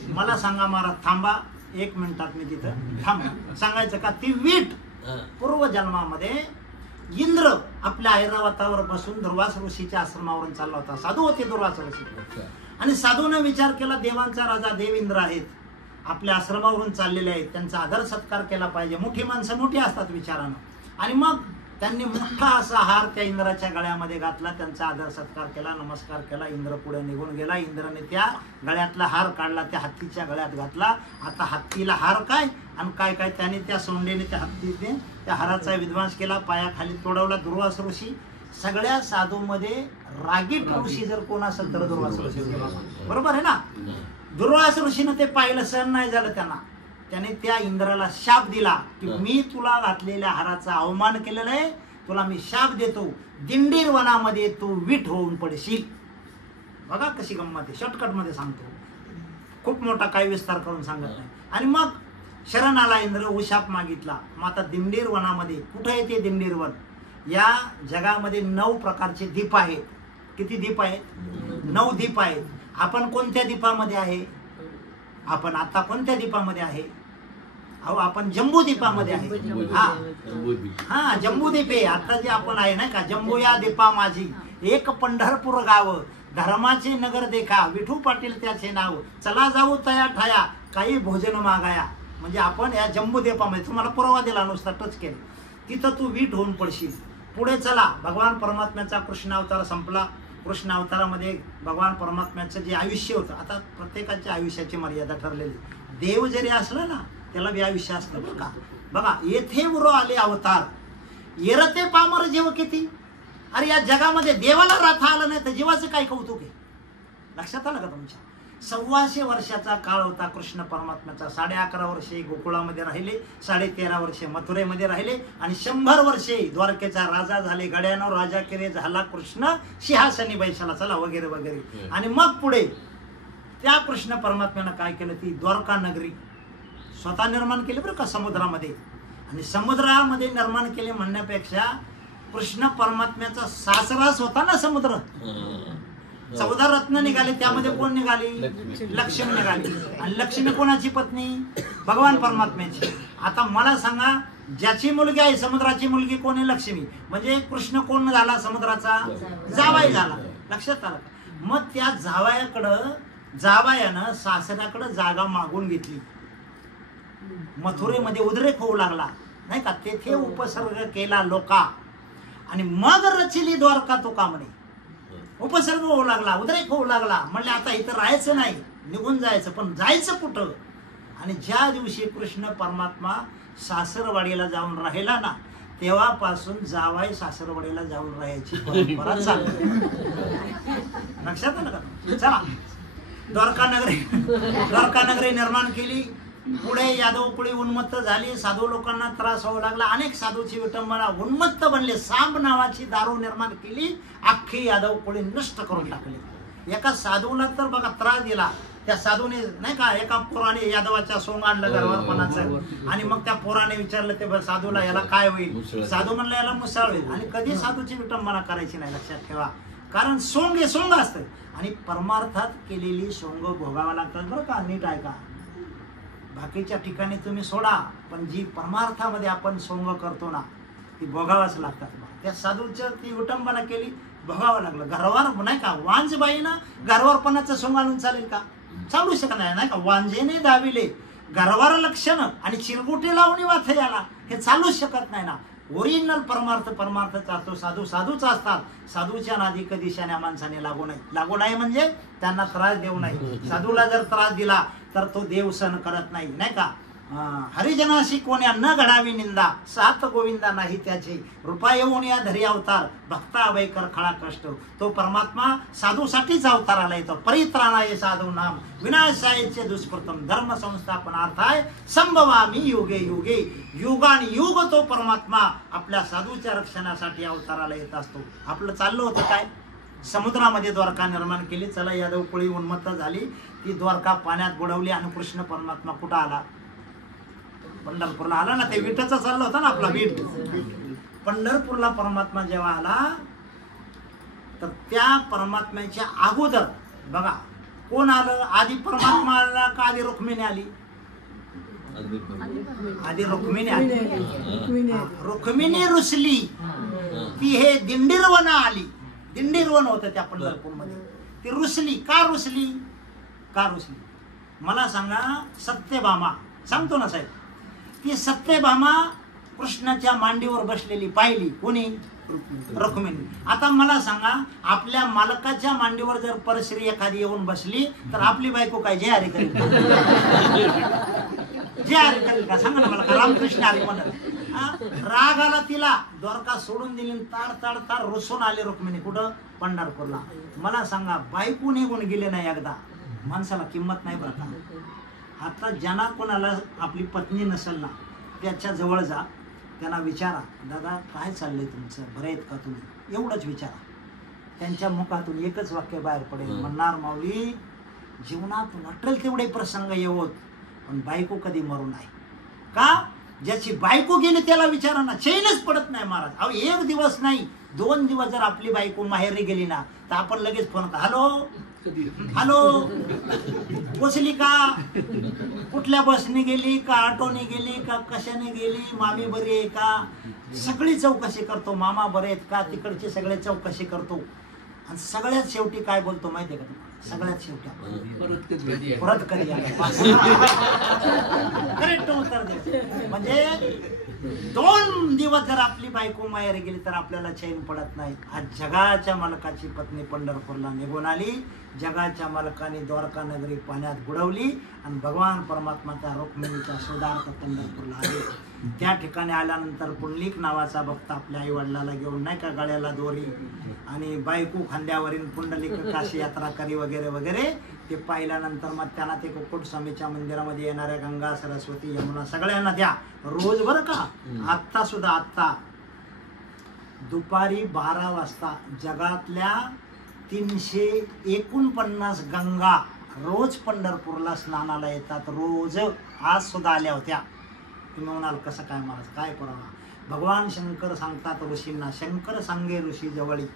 मला सांगा महाराज थांबा 1 मिनिटात मी तिथं थांबा. सांगायचं का ती वीट पूर्वजन्मामध्ये इंद्र आपल्या ऐरावतावर बसून दुर्वास ऋषीच्या आश्रमावरून चालला होता. साधू होते दुर्वास ऋषी. आणि साधूने विचार केला देवांचा राजा देव इंद्र आहेत, आपल्या आश्रमावरून चाललेले आहेत, त्यांचा आदर सत्कार केला पाहिजे. मोठी माणसं मोठी असतात विचारानं. आणि मग त्यांनी मोठा असा हार त्या इंद्राच्या गळ्यामध्ये घातला, त्यांचा आदर सत्कार केला, नमस्कार केला. इंद्र पुढे निघून गेला. इंद्राने त्या गळ्यातला हार काढला, त्या हत्तीच्या गळ्यात घातला. आता हत्तीला हार काय आणि काय काय त्याने त्या सोंडेने त्या हत्तीने त्या हाराचा विध्वंस केला, पायाखाली तोडवला. दुर्वास ऋषी सगळ्या साधूमध्ये रागीट ऋषी जर कोण असेल तर दुर्वास ऋषी, बरोबर आहे ना. दुर्वास ऋषीनं ते पाहिलं, सहन नाही झालं त्यांना. त्याने त्या इंद्राला शाप दिला की मी तुला घातलेल्या हाराचा अवमान केलेला आहे, तुला मी शाप देतो, दिंडीर वनामध्ये तू वीट होऊन पडशील. बघा कशी गंमत आहे, शॉर्टकट मध्ये सांगतो, खूप मोठा काही विस्तार करून सांगत नाही. आणि मग शरण आला इंद्र, उशाप मागितला. मग आता दिंडीर वनामध्ये, कुठे येते दिंडीर वन, या जगामध्ये 9 प्रकारचे दीप आहेत. किती दीप आहेत? 9 दीप आहेत. आपण कोणत्या दीपामध्ये आहे? आपण आता कोणत्या दीपामध्ये आहे? अहो आपण जम्बू दीपामध्ये आहे. हा जम्बू दीप आहे. आता जे आपण आहे ना का, जम्बू या दीपा माझी, एक पंढरपूर गाव, धर्माचे नगर देखा, विठू पाटील त्याचे नाव, चला जाऊ तया ठाया, काही भोजन मागाया. म्हणजे आपण या जम्बू दीपामध्ये, तुम्हाला पुरावा दिला नुसता टच केलं, तिथं तू वीट होऊन पडशील. पुढे चला, भगवान परमात्म्याचा कृष्ण अवतार संपला. कृष्ण अवतारामध्ये भगवान परमात्म्याचं जे आयुष्य होतं, आता प्रत्येकाच्या आयुष्याची मर्यादा ठरलेली. देव जरी असलं ना त्याला बी आयुष्य असतं बरं का. बघा येथे उरो आले अवतार, येरते पामर जीव किती. अरे या जगामध्ये देवाला राथा आलं नाही तर जीवाचं काय कौतुक आहे. लक्षात आलं का तुमच्या? 125 वर्षाचा काळ होता कृष्ण परमात्म्याचा. 11.5 वर्षे गोकुळामध्ये राहिले, 13.5 वर्षे मथुरेमध्ये राहिले आणि 100 वर्षे द्वारकेचा राजा झाले. गड्यानो राजा केले झाला कृष्ण, सिंहासनी बैसाला, चला वगैरे वगैरे. आणि मग पुढे त्या कृष्ण परमात्म्यानं काय केलं, ती द्वारका नगरी स्वतः निर्माण केली बरं का समुद्रामध्ये. आणि समुद्रामध्ये निर्माण केले म्हणण्यापेक्षा कृष्ण परमात्म्याचा सासराच होता ना समुद्र. 14 रत्न निघाले, त्यामध्ये कोण निघाली? लक्ष्मी निघाली. आणि लक्ष्मी कोणाची पत्नी? भगवान परमात्म्याची. आता मला सांगा, ज्याची मुलगी आहे समुद्राची मुलगी कोण आहे? लक्ष्मी. म्हणजे कृष्ण कोण झाला? समुद्राचा जावाई झाला. लक्षात आलं? मग त्या जावयाकडं, जावयानं सासऱ्याकडं जागा मागून घेतली. मथुरेमध्ये उद्रेक होऊ लागला नाही का, तेथे उपसर्ग केला लोका. आणि मग रचिली द्वारका तुका म्हणे. उपसर्ग होऊ लागला, उद्रेक होऊ लागला. म्हणले आता इथं राहायचं नाही, निघून जायचं. पण जायचं कुठं? आणि ज्या दिवशी कृष्ण परमात्मा सासरवाडीला जाऊन राहिला ना, तेव्हापासून जावाई सासरवाडीला जाऊन राहायची परंपरा चालू. लक्षात आलं का? चला, द्वारका नगरी निर्माण केली. पुढे यादव कुळी उन्मत्त झाली, साधू लोकांना त्रास होऊ लागला. अनेक साधूची विटंबना, उन्मत्त बनले. सांब नावाची दारू निर्माण केली, अख्खी यादव कुळी नष्ट करून टाकली. एका साधूला तर बघा त्रास दिला. त्या साधूने नाही का, एका पोराने यादवाच्या सोंग आणलं गरवारपणाचं. आणि मग त्या पोराने विचारलं ते साधूला, याला काय होईल? साधू म्हणलं याला मुसळ होईल. आणि कधी साधूची विटंबना करायची नाही, लक्षात ठेवा. कारण सोंग हे सोंग असतं आणि परमार्थात केलेली सोंग भोगावा लागतात बरं का. नीट ऐका, बाकीच्या ठिकाणी तुम्ही सोडा, पण जी परमार्थामध्ये आपण सोंग करतो ना ती भोगावाच लागतात. त्या साधूचं ती विटंबना केली, भोगावं लागलं. घरवार नाही का, वांजबाईनं घरवारपणाचं सोंग आणून चालेल का? चालू शकत नाही का. वांजेने दाविले घरवार लक्षण आणि चिरगुटे लावणी वाथ याला, हे चालूच शकत नाही ना. ओरिजिनल परमार्थच असतो. साधू साधूच असतात. साधूच्या नादी कधी शाण्या माणसाने लागू नाही म्हणजे त्यांना त्रास देऊ नये. साधूला जर त्रास दिला तर तो देव सहन करत नाही, नाही का. हरिजनाशी कोण्या न घडावी निंदा, सात गोविंदा नाही त्याचे, रूपा येऊन या धरी अवतार, भक्ता अवैकर खळा कष्ट. तो परमात्मा साधूसाठीच अवताराला येतो. परित्राणाय साधू नाम, विनाशायचे दुष्प्रथम, धर्म संस्थापनार्थाय संभवामी युगे युगे. युगानुयुग तो परमात्मा आपल्या साधूच्या रक्षणासाठी अवताराला येत असतो. आपलं चाललं होतं काय? समुद्रामध्ये द्वारका निर्माण केली. चला, यादव कुळी उन्मत्त झाली, ती द्वारका पाण्यात बुडवली. आणि कृष्ण परमात्मा कुठं आला? पंढरपूरला आला ना. ते विठचं चाललं होतं ना आपला वीट. पंढरपूरला परमात्मा जेव्हा आला तर त्या परमात्म्याच्या अगोदर बघा कोण आलं? आधी परमात्मा आला का आधी रुक्मिणी आली? आधी रुक्मिणी आली. रुक्मिणी रुसली ती हे दिंडीरवन आली. दिंडीरवन होतं त्या पंढरपूरमध्ये. ती रुसली. का रुसली? का रुसली मला सांगा. सत्यभामा सांगतो ना साहेब. ती सत्यभामा कृष्णाच्या मांडीवर बसलेली पाहिली. कोणी? रुक्मिणी. आता मला सांगा आपल्या मालकाच्या मांडीवर जर परश्री एखादी येऊन बसली तर आपली बायको काय जय हरी करेल? जय हरी करेल का? सांगा ना मला. का रामकृष्ण हरी म्हणत? राग आला तिला. द्वारका सोडून दिली. ताड ताड ताड रुसून आले रुक्मिणी. कुठं? पंढरपूरला. मला सांगा बायको निघून गेले नाही एकदा माणसाला किंमत नाही बरं का. आता ज्यांना कोणाला आपली पत्नी नसेल ना त्याच्या जवळ जा. त्यांना विचारा दादा काय चाललंय तुमचं? बरे आहेत का तुम्ही? एवढंच विचारा. त्यांच्या मुखातून एकच वाक्य बाहेर पडेल. म्हणणार माऊली जीवनात वाटेल तेवढे प्रसंग येवोत पण बायको कधी मरू नाही. का? ज्याची बायको गेली त्याला विचारा ना. चैनच पडत नाही महाराज. अहो एक दिवस नाही 2 दिवस जर आपली बायको माहेरी गेली ना तर आपण लगेच फोन करा. हॅलो हॅलो पोचली का? कुठल्या बसने गेली का? ऑटोने गेली का? कशाने गेली? मामी बरी आहे का? सगळी चौकशी करतो. मामा बरे आहेत का? तिकडचे सगळे चौकशी करतो. आणि सगळ्यात शेवटी काय बोलतो माहितीये का तुम्हाला? सगळ्यात शेवटी परत कधी करेक्ट उत्तर द्यायचं. म्हणजे 2 दिवस जर आपली बायको माहेरी गेली तर आपल्याला चैन पडत नाही. आज जगाच्या मालकाची पत्नी पंढरपूरला निघून आली. जगाच्या मालकाने द्वारका नगरी पाण्यात बुडवली आणि भगवान परमात्माच्या रुक्मिणीच्या शोधार्थ पंढरपूरला आले. त्या ठिकाणी आल्यानंतर पुंडलिक नावाचा भक्त आपल्या आई वडिलाला घेऊन नाही का गळ्याला दोरी आणि बायको खांद्यावरील पुंडलिक काशी यात्रा करी वगैरे वगैरे ते पाहिल्यानंतर मग त्यांना ते कुक्कुट स्वामीच्या मंदिरामध्ये येणाऱ्या गंगा सरस्वती यमुना सगळ्यांना द्या रोज बरं का. आत्ता सुद्धा आत्ता दुपारी 12 वाजता जगातल्या 349 गंगा रोज पंढरपूरला स्नानाला येतात. रोज आज सुद्धा आल्या होत्या. तुम्ही म्हणाल कसं काय महाराज काय करावा? भगवान शंकर सांगतात ऋषींना. शंकर सांगे ऋषी जवळी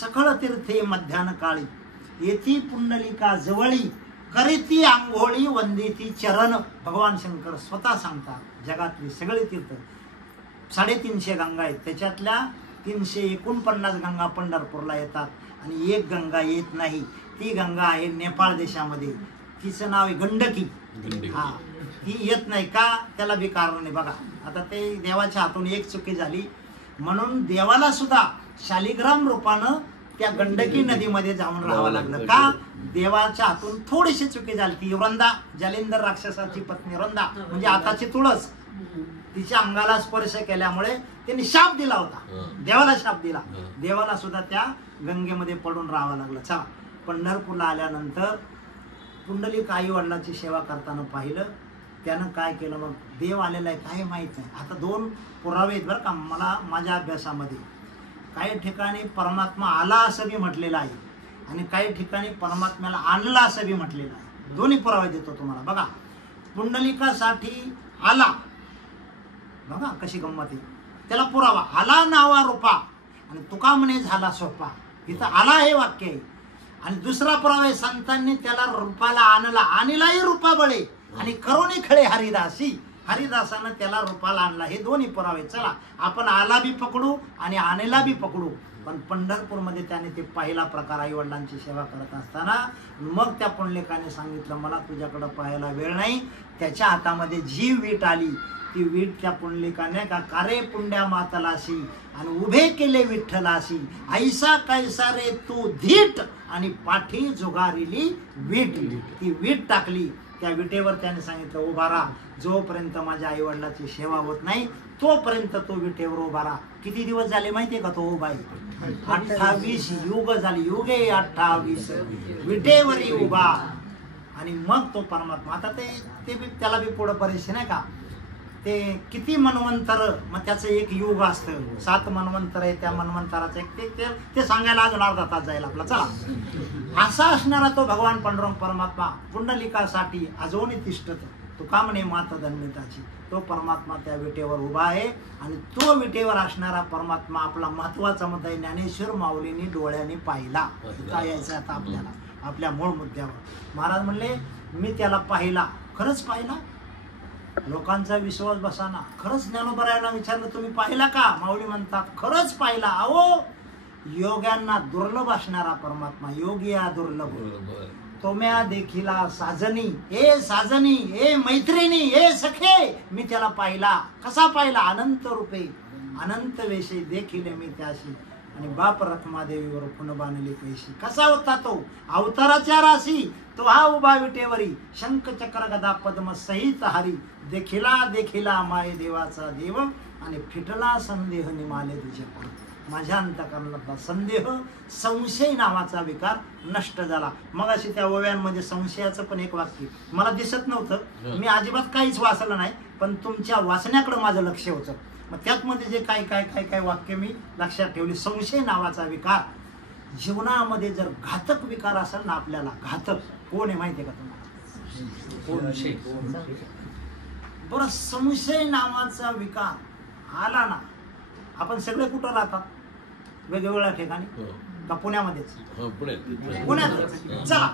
सकळ तीर्थे मध्यान काळी येती पुंडलिका जवळी करीती आंघोळी वंदिती चरण. भगवान शंकर स्वतः सांगतात जगातली सगळी तीर्थ 350 गंगा आहेत. त्याच्यातल्या 349 गंगा पंढरपूरला येतात आणि एक गंगा येत नाही. ती गंगा आहे नेपाळ देशामध्ये. तिचं नाव आहे गंडकी. हा ती येत नाही का? त्याला बी कारण नाही बघा. आता ते देवाच्या हातून एक चुकी झाली म्हणून देवाला सुद्धा शालिग्राम रूपानं त्या गंडकी नदीमध्ये जाऊन राहावं लागलं. का? देवाच्या हातून थोडीशी चुकी झाली. ती वृंदा जलेंदर राक्षसाची पत्नी वृंदा म्हणजे आताची तुळस तिच्या अंगाला स्पर्श केल्यामुळे त्यांनी शाप दिला होता. देवाला शाप दिला. देवाला सुद्धा त्या गंगेमध्ये पडून राहावं लागलं. चला पंढरपूरला आल्यानंतर पुंडलिक आई वडिलांची सेवा करताना पाहिलं. त्यानं काय केलं मग देव आलेला आहे काय माहित नाही. आता 2 पुरावे आहेत बरं का मला माझ्या अभ्यासामध्ये. काही ठिकाणी परमात्मा आला असं बी म्हटलेलं आहे आणि काही ठिकाणी परमात्म्याला आणला असं बी म्हटलेलं आहे. दोन्ही पुरावे देतो तुम्हाला. बघा पुंडलिकासाठी आला बघा कशी गंमत आहे. त्याला पुरावा आला नावा रूपा आणि तुका म्हणे झाला सोपा. इथं आला हे वाक्य आहे. आणि दुसरा पुरावा आहे संतांनी त्याला रूपाला आणला. आणलाही रूपा बळे आणि करोनी खळे हरिदासी. हरिदासानं त्याला रूपाला आणला. हे दोन्ही पुरावे. चला आपण आला बी पकडू आणि आणला बी पकडू. पण पंढरपूरमध्ये त्याने ते पहिला प्रकार आई वडिलांची सेवा करत असताना मग त्या पुंडलिकाने सांगितलं मला तुझ्याकडं पाहायला वेळ नाही. त्याच्या हातामध्ये जी वीट आली ती वीट त्या पुंडलिकाने का कारे पुंड्या मातलाशी आणि उभे केले विठ्ठलाशी ऐसा कैसा रे तू धीट आणि पाठी जुगारिली वीट. ती वीट टाकली. त्या विटेवर त्याने सांगितलं उभा राहा. जोपर्यंत माझ्या आई वडिलाची सेवा होत नाही तोपर्यंत तो विटेवर उभा राहा. किती दिवस झाले माहितीये का तो उभा आहे? 28 युग झाली. युगे 28 विटेवरी उभा. आणि मग तो परमात्मा आता ते बी त्याला बी पुढं बरेचसे नाही का ते किती मन्वंतर मग त्याचं एक युग असतं. 7 मन्वंतर आहे. त्या मन्वंतराचं एक ते सांगायला अजून अर्धा तास जाईल आपला. चला असा असणारा तो भगवान पांडुरंग परमात्मा पुंडलिकासाठी अजूनही तिष्ठत. तुका म्हणे मात दंडिताची. तो परमात्मा त्या विटेवर उभा आहे आणि तो विटेवर असणारा परमात्मा आपला महत्वाचा मुद्दा ज्ञानेश्वर माऊलींनी डोळ्यांनी पाहिला. काय यायचं आता आपल्याला आपल्या मूळ मुद्द्यावर. महाराज म्हणले मी त्याला पाहिला. खरंच पाहिला? लोकांचा विश्वास बसाना. खरंच ज्ञानोबरायांना विचारलं तुम्ही पाहिला का? माऊली म्हणतात खरंच पाहिला. अहो योग्यांना दुर्लभ असणारा परमात्मा, योगी या दुर्लभ. तोम्या देखिला साजनी, ए साजनी, ए मैत्रिणी, ए सखे, मी त्याला पाहिला. कसा पाहिला? अनंत रूपे अनंत वेशे देखिले मी त्याशी. आणि बाप रखमादेवीवर पुन बांधली पैशी. कसा होता तो? अवताराच्या राशी. तो हा उभा विटेवरी, शंख चक्र गदा पद्म सहित हरी. देखिला देखिला माय देवाचा देव, आणि फिटला संदेह निमाले तुझ्या पड. माझ्या अंतःकरणातला संदेह, संशय नावाचा विकार नष्ट झाला. मग अशी त्या ओव्यांमध्ये संशयाचं पण एक वाक्य मला दिसत नव्हतं. मी अजिबात काहीच वाचलं नाही, पण तुमच्या वाचण्याकडे माझं लक्ष होतं. मग त्यात मध्ये जे काय काय काय काय वाक्य मी लक्षात ठेवली. संशय नावाचा विकार जीवनामध्ये जर घातक विकार असेल ना आपल्याला, घातक कोण आहे माहिती आहे का तुम्हाला? बरं, संशय नावाचा विकार आला ना, आपण सगळे कुठं राहतात? वेगवेगळ्या ठिकाणी का पुण्यामध्येच? पुण्यात. चला,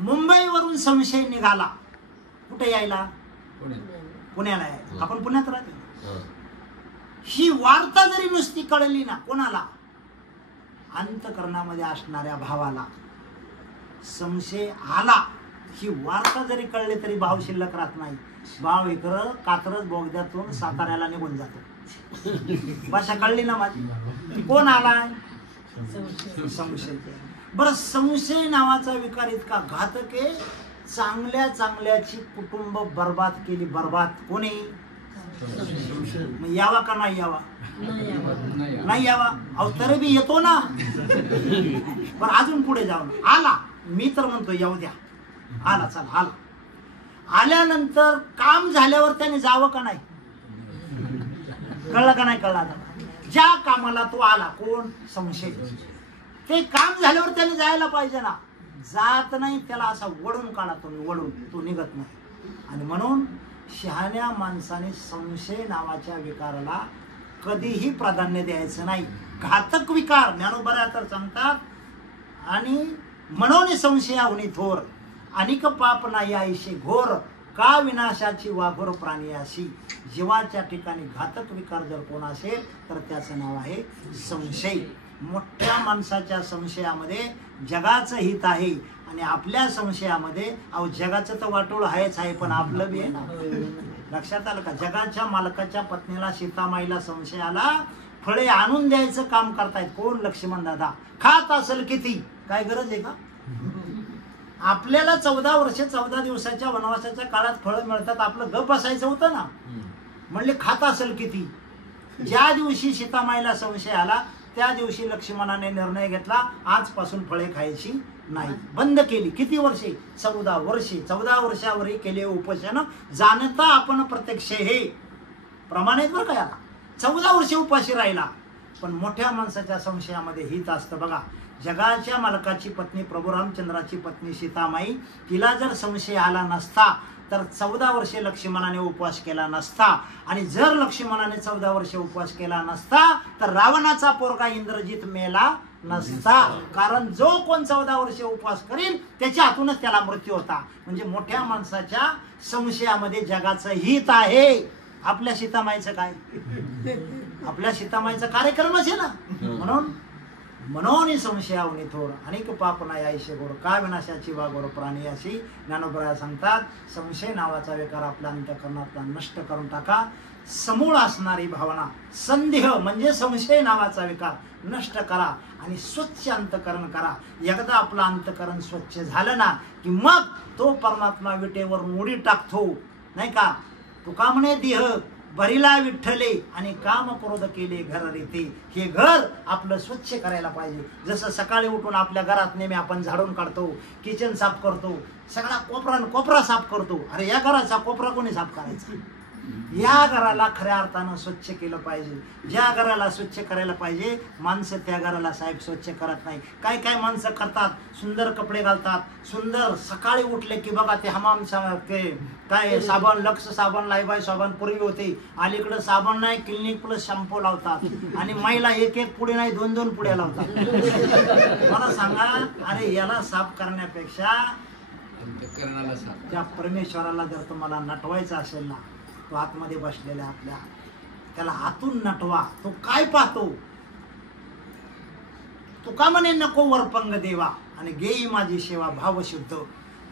मुंबईवरून संशय निघाला, कुठे यायला? पुण्याला यायला. आपण पुण्यात राहतो. ही वार्ता जरी नुसती कळली ना कोणाला? अंतःकरणामध्ये असणाऱ्या भावाला. संशय आला, ही वार्ता जरी कळली तरी भाव शिल्लक राहत नाही. भाव इकडं कात्रज बोगद्यातून साताऱ्याला निघून जातो. भाषा कळली ना माझी? कोण आलाय? संशय. बरं, संशय नावाचा विकार इतका घातक आहे, चांगल्या चांगल्याची कुटुंब बर्बाद केली. बर्बाद कोणी? मग यावा का नाही यावा? नाही यावा. अहो तरी बी येतो ना. पण अजून पुढे जाऊ ना. आला, मी तर म्हणतो येऊ द्या. आला, चला आला. आल्यानंतर काम झाल्यावर त्याने जावं का नाही? कळलं का नाही? कळलं. ज्या कामाला तो आला, कोण? संशय. ते काम झाल्यावर त्याने जायला पाहिजे ना. जात नाही, त्याला असा वळून काढा तुम्ही, वळून, तो निघत नाही. आणि म्हणून शहाण्या माणसाने संशय नावाच्या विकाराला कधीही प्राधान्य द्यायचं नाही. घातक विकार ज्ञानोबा तर सांगतात. आणि म्हणून संशयाहुनी थोर, अनिक पाप नाही आईशी घोर, का विनाशाची वाघोर प्राणी अशी. जीवाच्या ठिकाणी घातक विकार जर कोण असेल तर त्याचं नाव आहे संशय. मोठ्या माणसाच्या संशयामध्ये जगाचं हित आहे, आणि आपल्या संशयामध्ये अहो जगाचं तर वाटोळ आहेच आहे, पण आपलं बी आहे ना. लक्षात आलं का? जगाच्या मालकाच्या पत्नीला सीतामाईला संशय आला, फळे आणून द्यायचं काम करतायत कोण? लक्ष्मण दादा. खात असेल किती, काय गरज आहे का? आपल्याला 14 वर्ष 14 दिवसाच्या वनवासाच्या काळात फळं मिळतात, आपलं गप बसायचं होतं ना. म्हणले खात असेल किती. ज्या दिवशी सीतामाईला संशय आला त्या दिवशी लक्ष्मणाने निर्णय घेतला, आजपासून फळे खायची नाही, बंद केली. किती वर्षे? 14 वर्षे. 14 वर्षावरही केले उपोषण. जाणता आपण प्रत्यक्ष हे प्रमाणित बरं का. 14 वर्षे उपाशी राहिला. पण मोठ्या माणसाच्या संशयामध्ये हित असतं बघा. जगाच्या मालकाची पत्नी, प्रभू रामचंद्राची पत्नी सीतामाई, तिला जर संशय आला नसता तर 14 वर्षे लक्ष्मणाने उपवास केला नसता. आणि जर लक्ष्मणाने 14 वर्षे उपवास केला नसता तर रावणाचा पोरगा इंद्रजित मेला नसता. कारण जो कोण 14 वर्षे उपवास करेल त्याच्या हातूनच त्याला मृत्यू होता. म्हणजे मोठ्या माणसाच्या संशयामध्ये जगाचं हित आहे. आपल्या सीतामाईचं काय? आपल्या सीतामाईचा कार्यक्रमच आहे ना. म्हणून संशयाहुनी थोर, अनेक पाप नाही आईशे गोड, का विनाशाची वाघोर प्राणी अशी. ज्ञानोबा सांगतात संशय नावाचा विकार आपल्या अंतःकरणातला नष्ट करून टाका. समूळ असणारी भावना संदेह म्हणजे संशय नावाचा विकार नष्ट करा आणि स्वच्छ अंतःकरण करा. एकदा आपलं अंतःकरण स्वच्छ झालं ना की मग तो परमात्मा विटेवर मोडी टाकतो, नाही का. तुका म्हणे देह भरिला विठ्ठले आणि काम क्रोध केले घर रीते. हे घर आपलं स्वच्छ करायला पाहिजे. जसं सकाळी उठून आपल्या घरात नेहमी आपण झाडून काढतो, किचन साफ करतो, सगळा कोपरा साफ करतो. अरे या घराचा कोपरा कोणी साफ करायचा? या घराला खऱ्या अर्थानं स्वच्छ केलं पाहिजे. ज्या घराला स्वच्छ करायला पाहिजे माणसं त्या घराला साहेब स्वच्छ करत नाही. काय काय माणसं करतात, सुंदर कपडे घालतात, सुंदर सकाळी उठले की बघा ते हमाम काय साबण, लक्ष साबण, लाईबाई साबण पूर्वी होते, अलीकडे साबण नाही, क्लिनिक प्लस शॅम्पू लावतात आणि महिला एक एक पुढे नाही 2-2 पुढे लावतात. मला सांगा, अरे याला साफ करण्यापेक्षा त्या परमेश्वराला जर तुम्हाला नटवायचं असेल ना, तो आतमध्ये बसलेला आपल्या त्याला आतून नटवा. तो काय पाहतो? तो का म्हणे नको वरपंग देवा आणि घेई माझी सेवा भावशुद्ध.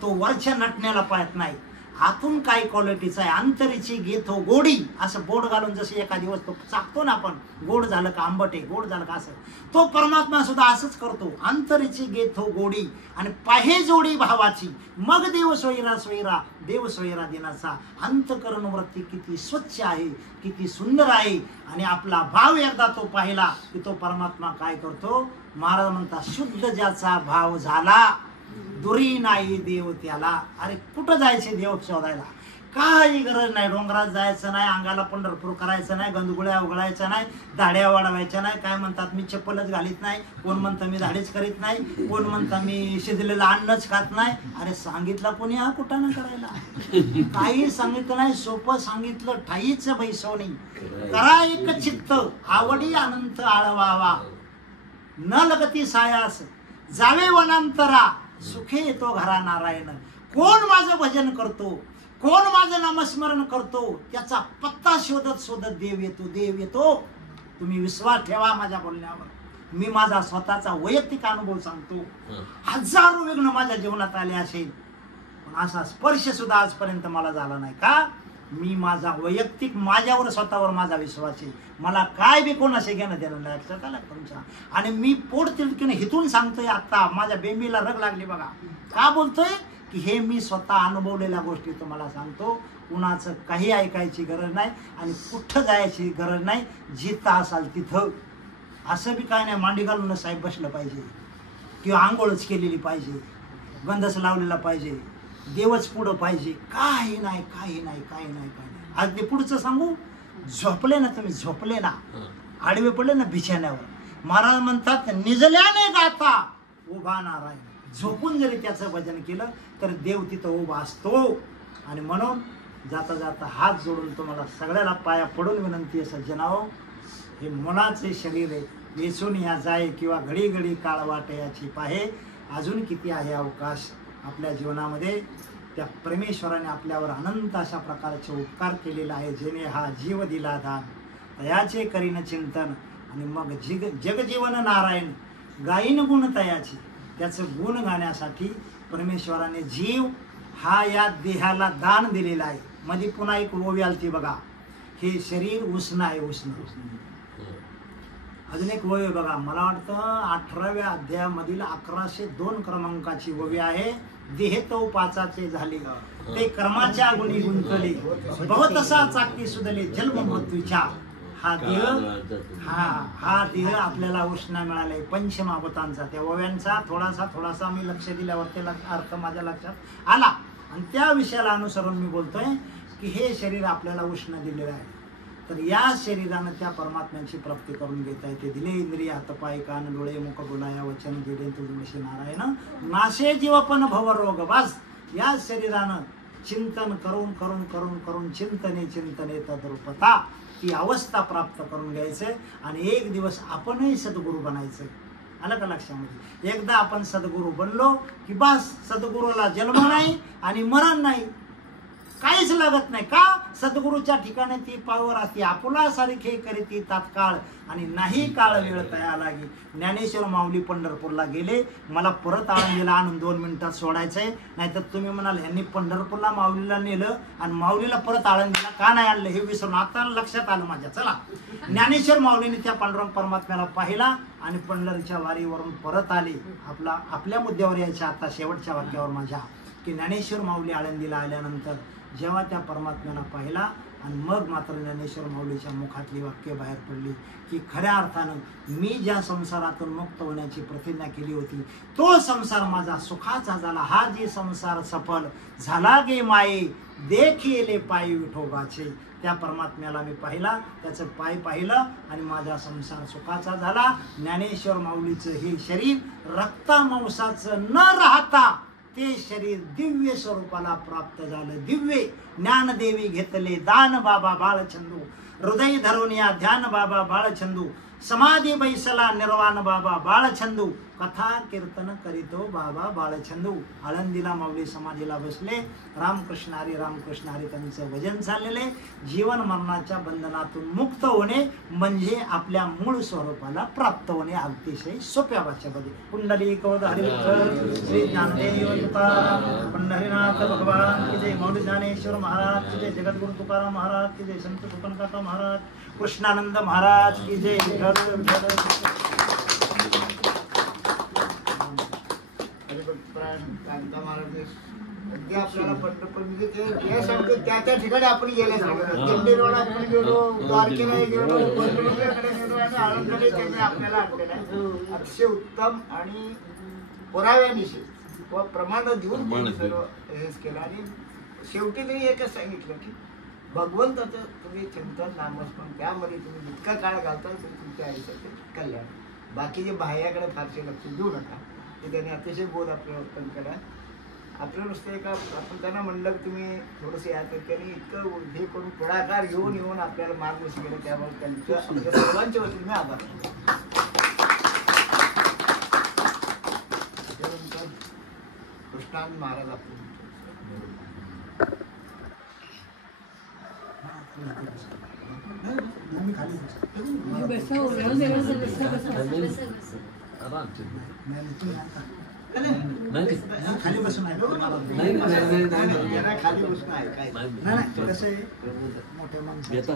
तो वरच्या नटण्याला पाहत नाही, आतून काय क्वालिटीचा आहे, अंतरीची घेतो गोडी. असं बोट घालून जसं एखादी वस्तू चाकतो ना आपण, गोड झालं का आंबट आहे, गोड झालं का असं, तो परमात्मा सुद्धा असंच करतो. अंतरीची घेतो गोडी आणि पाहे जोडी भावाची, मग देव सोयरा सोयरा देव सोयरा दिनाचा. अंतकरण वृत्ती किती स्वच्छ आहे, किती सुंदर आहे. आणि आपला भाव एकदा तो पाहिला की तो परमात्मा काय करतो, महाराज म्हणतात शुद्ध ज्याचा भाव झाला दुरी नाही देव त्याला. अरे कुठं जायचे देव शोधायला? काही गरज नाही. डोंगरात जायचं नाही, अंगाला पंढरपूर करायचं नाही, गंधगुळ्या उघडायच्या नाही, दाढ्या वाढवायच्या नाही. काय म्हणतात मी चप्पलच घालीत नाही, कोण म्हणतं मी दाढीच करीत नाही, कोण म्हणतं मी शिजलेलं अन्नच खात नाही. अरे सांगितलं कोणी हा कुठं करायला? काही सांगितलं नाही, सोपं सांगितलं, ठाईच बैसवणी. करा एक चित्त आवडी अनंत आळवावा, न लगती सायास जावे वनांतरा, सुखे येतो घरा नारायण. कोण माझं भजन करतो, कोण माझं नामस्मरण करतो, त्याचा पत्ता शोधत शोधत देव येतो, देव येतो. तुम्ही विश्वास ठेवा माझ्या बोलण्यावर. मी माझा स्वतःचा वैयक्तिक अनुभव सांगतो. हजारो विघ्न माझ्या जीवनात आले असेल, पण असा स्पर्श सुद्धा आजपर्यंत मला झाला नाही. का? मी माझा वैयक्तिक माझ्यावर स्वतःवर माझा विश्वास आहे. मला काय बी कोणाशी घेणं देणं नाही. लक्षात आलं तुमच्या? आणि मी पोट तिलकीने हिथून सांगतोय. आता माझ्या बेंबीला रग लागली बघा. का बोलतोय की हे मी स्वतः अनुभवलेल्या गोष्टी तुम्हाला सांगतो. कुणाचं काही ऐकायची गरज नाही आणि कुठं जायची गरज नाही. जिथं असाल तिथं. असं बी काय नाही मांडी घालून साहेब बसलं पाहिजे किंवा आंघोळच केलेली पाहिजे, गंधच लावलेला पाहिजे, देवच पुढं पाहिजे. काही नाही, काही नाही, काही नाही, काही नाही. आज ते पुढचं सांगू. झोपले ना तुम्ही, झोपले ना, आडवे पडले ना बिछाण्यावर, महाराज म्हणतात निजल्याने गाता उभा नारायण. झोपून जरी त्याचं भजन केलं तर देव तिथं उभा असतो. आणि म्हणून जाता जाता हात जोडून तुम्हाला सगळ्याला पाया पडून विनंती आहे सज्जनाओ, हे मनाचे शरीर आहे, वेचून या जाय किंवा घडी घडी काळ वाटे याची पाहे. अजून किती आहे अवकाश आपल्या जीवनामध्ये. त्या परमेश्वराने आपल्यावर अनंत अशा प्रकारचे उपकार केलेला आहे. जेणे हा जीव दिला दान, तयाचे करीन चिंतन. आणि मग जगजीवन नारायण गायीन गुण तयाची. त्याचं गुण गाण्यासाठी परमेश्वराने जीव हा या देहाला दान दिलेला आहे. मध्ये पुन्हा एक ओवी आलती बघा, हे शरीर उष्ण आहे, उष्ण. अजून एक ओवी बघा, मला वाटतं 18व्या अध्यायामधील 1102 क्रमांकाची ओवी आहे. देह तो पाचाचे झाले, ते कर्माच्या गुणी गुंतले, बहुतसा चाकी सुधले जन्म मृत्यूच्या. हा देह आपल्याला उष्ण मिळालाय पंचमहाभूतांचा. त्या ओव्यांचा थोडासा मी लक्ष दिल्यावर त्याला अर्थ माझ्या लक्षात आला. आणि त्या विषयाला अनुसरून मी बोलतोय की हे शरीर आपल्याला उष्ण दिलेलं आहे. तर या शरीरानं त्या परमात्म्याची प्राप्ती करून घेता येते. दिले इंद्रिय हातपाय कान डोळे मुख बोलाया वचन दिले तुझे नारायण नाशे जीवपन भवरोग. बस या शरीरानं चिंतन करून करून करून करून चिंतने तद्रूपता ती अवस्था प्राप्त करून घ्यायचं. आणि एक दिवस आपणही सद्गुरू बनायचं. आलं का लक्षामध्ये? एकदा आपण सद्गुरू बनलो की बस सद्गुरूला जन्म नाही आणि मरण नाही, काहीच लागत नाही. का? सद्गुरूच्या ठिकाणी ती पावर असते. आपुला सारखे करीती तात्काळ आणि नाही काळ वेळ तया लागी. ज्ञानेश्वर माऊली पंढरपूरला गेले. मला परत आळंदीला आणून 2 मिनिटात सोडायचंय. नाहीतर तुम्ही म्हणाल यांनी पंढरपूरला माऊलीला नेलं आणि माऊलीला परत आळंदीला का नाही आणलं हे विसरून. आता लक्षात आलं माझ्या. चला, ज्ञानेश्वर माऊलीने त्या पांडुरंग परमात्म्याला पाहिला आणि पंढरीच्या वारीवरून परत आले. आपल्या मुद्द्यावर यायच्या आता शेवटच्या वाक्यावर माझ्या, की ज्ञानेश्वर माऊली आळंदीला आल्यानंतर जेव्हा त्या परमात्म्याला पाहिला आणि मग मात्र ज्ञानेश्वर माऊलीच्या मुखातली वाक्य बाहेर पडली की खऱ्या अर्थानं मी ज्या संसारातून मुक्त होण्याची प्रतिज्ञा केली होती तो संसार माझा सुखाचा झाला. हा जे संसार सफल झाला गे माये देखिले पायी विठोबाचे. त्या परमात्म्याला मी पाहिला, त्याचं पाय पाहिलं आणि माझा संसार सुखाचा झाला. ज्ञानेश्वर माऊलीचं हे शरीर रक्तामांसाचं न राहता ते शरीर दिव्य स्वरूपाला प्राप्त झालं. दिव्य ज्ञानदेवी घेतले दान बाबा बाळचंदू, हृदय धरून या ध्यान बाबा बाळचंदू, समाधी बैसला निर्वाण बाबा बाळचंदू, कथा कीर्तन करीतो बाबा बाळचंदू. आळंदीला माऊली समाधीला बसले. रामकृष्ण हरी त्यांचं वजन चाललेले. जीवन मरणाच्या बंधनातून मुक्त होणे म्हणजे आपल्या मूळ स्वरूपाला प्राप्त होणे अतिशय सोप्या भाषेमध्ये. पुंडलिक हरिविठ्ठल श्री ज्ञानदेव तुकाराम पंढरीनाथ भगवान की जय. माऊली ज्ञानेश्वर महाराज की जय. जगद्गुरु तुकाराम महाराज की जय. संत सुपनकाका महाराज, कृष्णानंद महाराज की जय. कांता महाराज अगदी आपल्याला पटलं, पण म्हणजे ते यासारखं त्या त्या ठिकाणी आपण गेल्यासारखं दिंडीरोड आपण गेलो, द्वारकेला गेलो, पंढरपूरकडे गेलो आणि आळंदीला त्यांनी आपल्याला आणलेलं आहे. अतिशय उत्तम आणि पुराव्यानिशी व प्रमाण देऊन सर्व हेच केलं. आणि शेवटी तुम्ही एकच सांगितलं की भगवंताचं तुम्ही चिंतन नामस्मरण त्यामध्ये तुम्ही जितका काळ घालता तुमच्या आयुष्याचे कल्याण. बाकीचे बाह्याकडे फारसे लक्ष देऊ नका. ते त्यांनी अतिशय बोध आपल्याला वर्तन करा. आपलं नुसतं एका आपण त्यांना म्हणलं की तुम्ही थोडंसं या, तर त्यांनी इतकं हे करून पुढाकार घेऊन येऊन आपल्याला मार्गदर्शन केलं. त्यामुळे त्यांच्या आमच्या सर्वांच्या वतीने मी आभार. त्यानंतर कृष्णानंद महाराज आपण खाली बसून आहे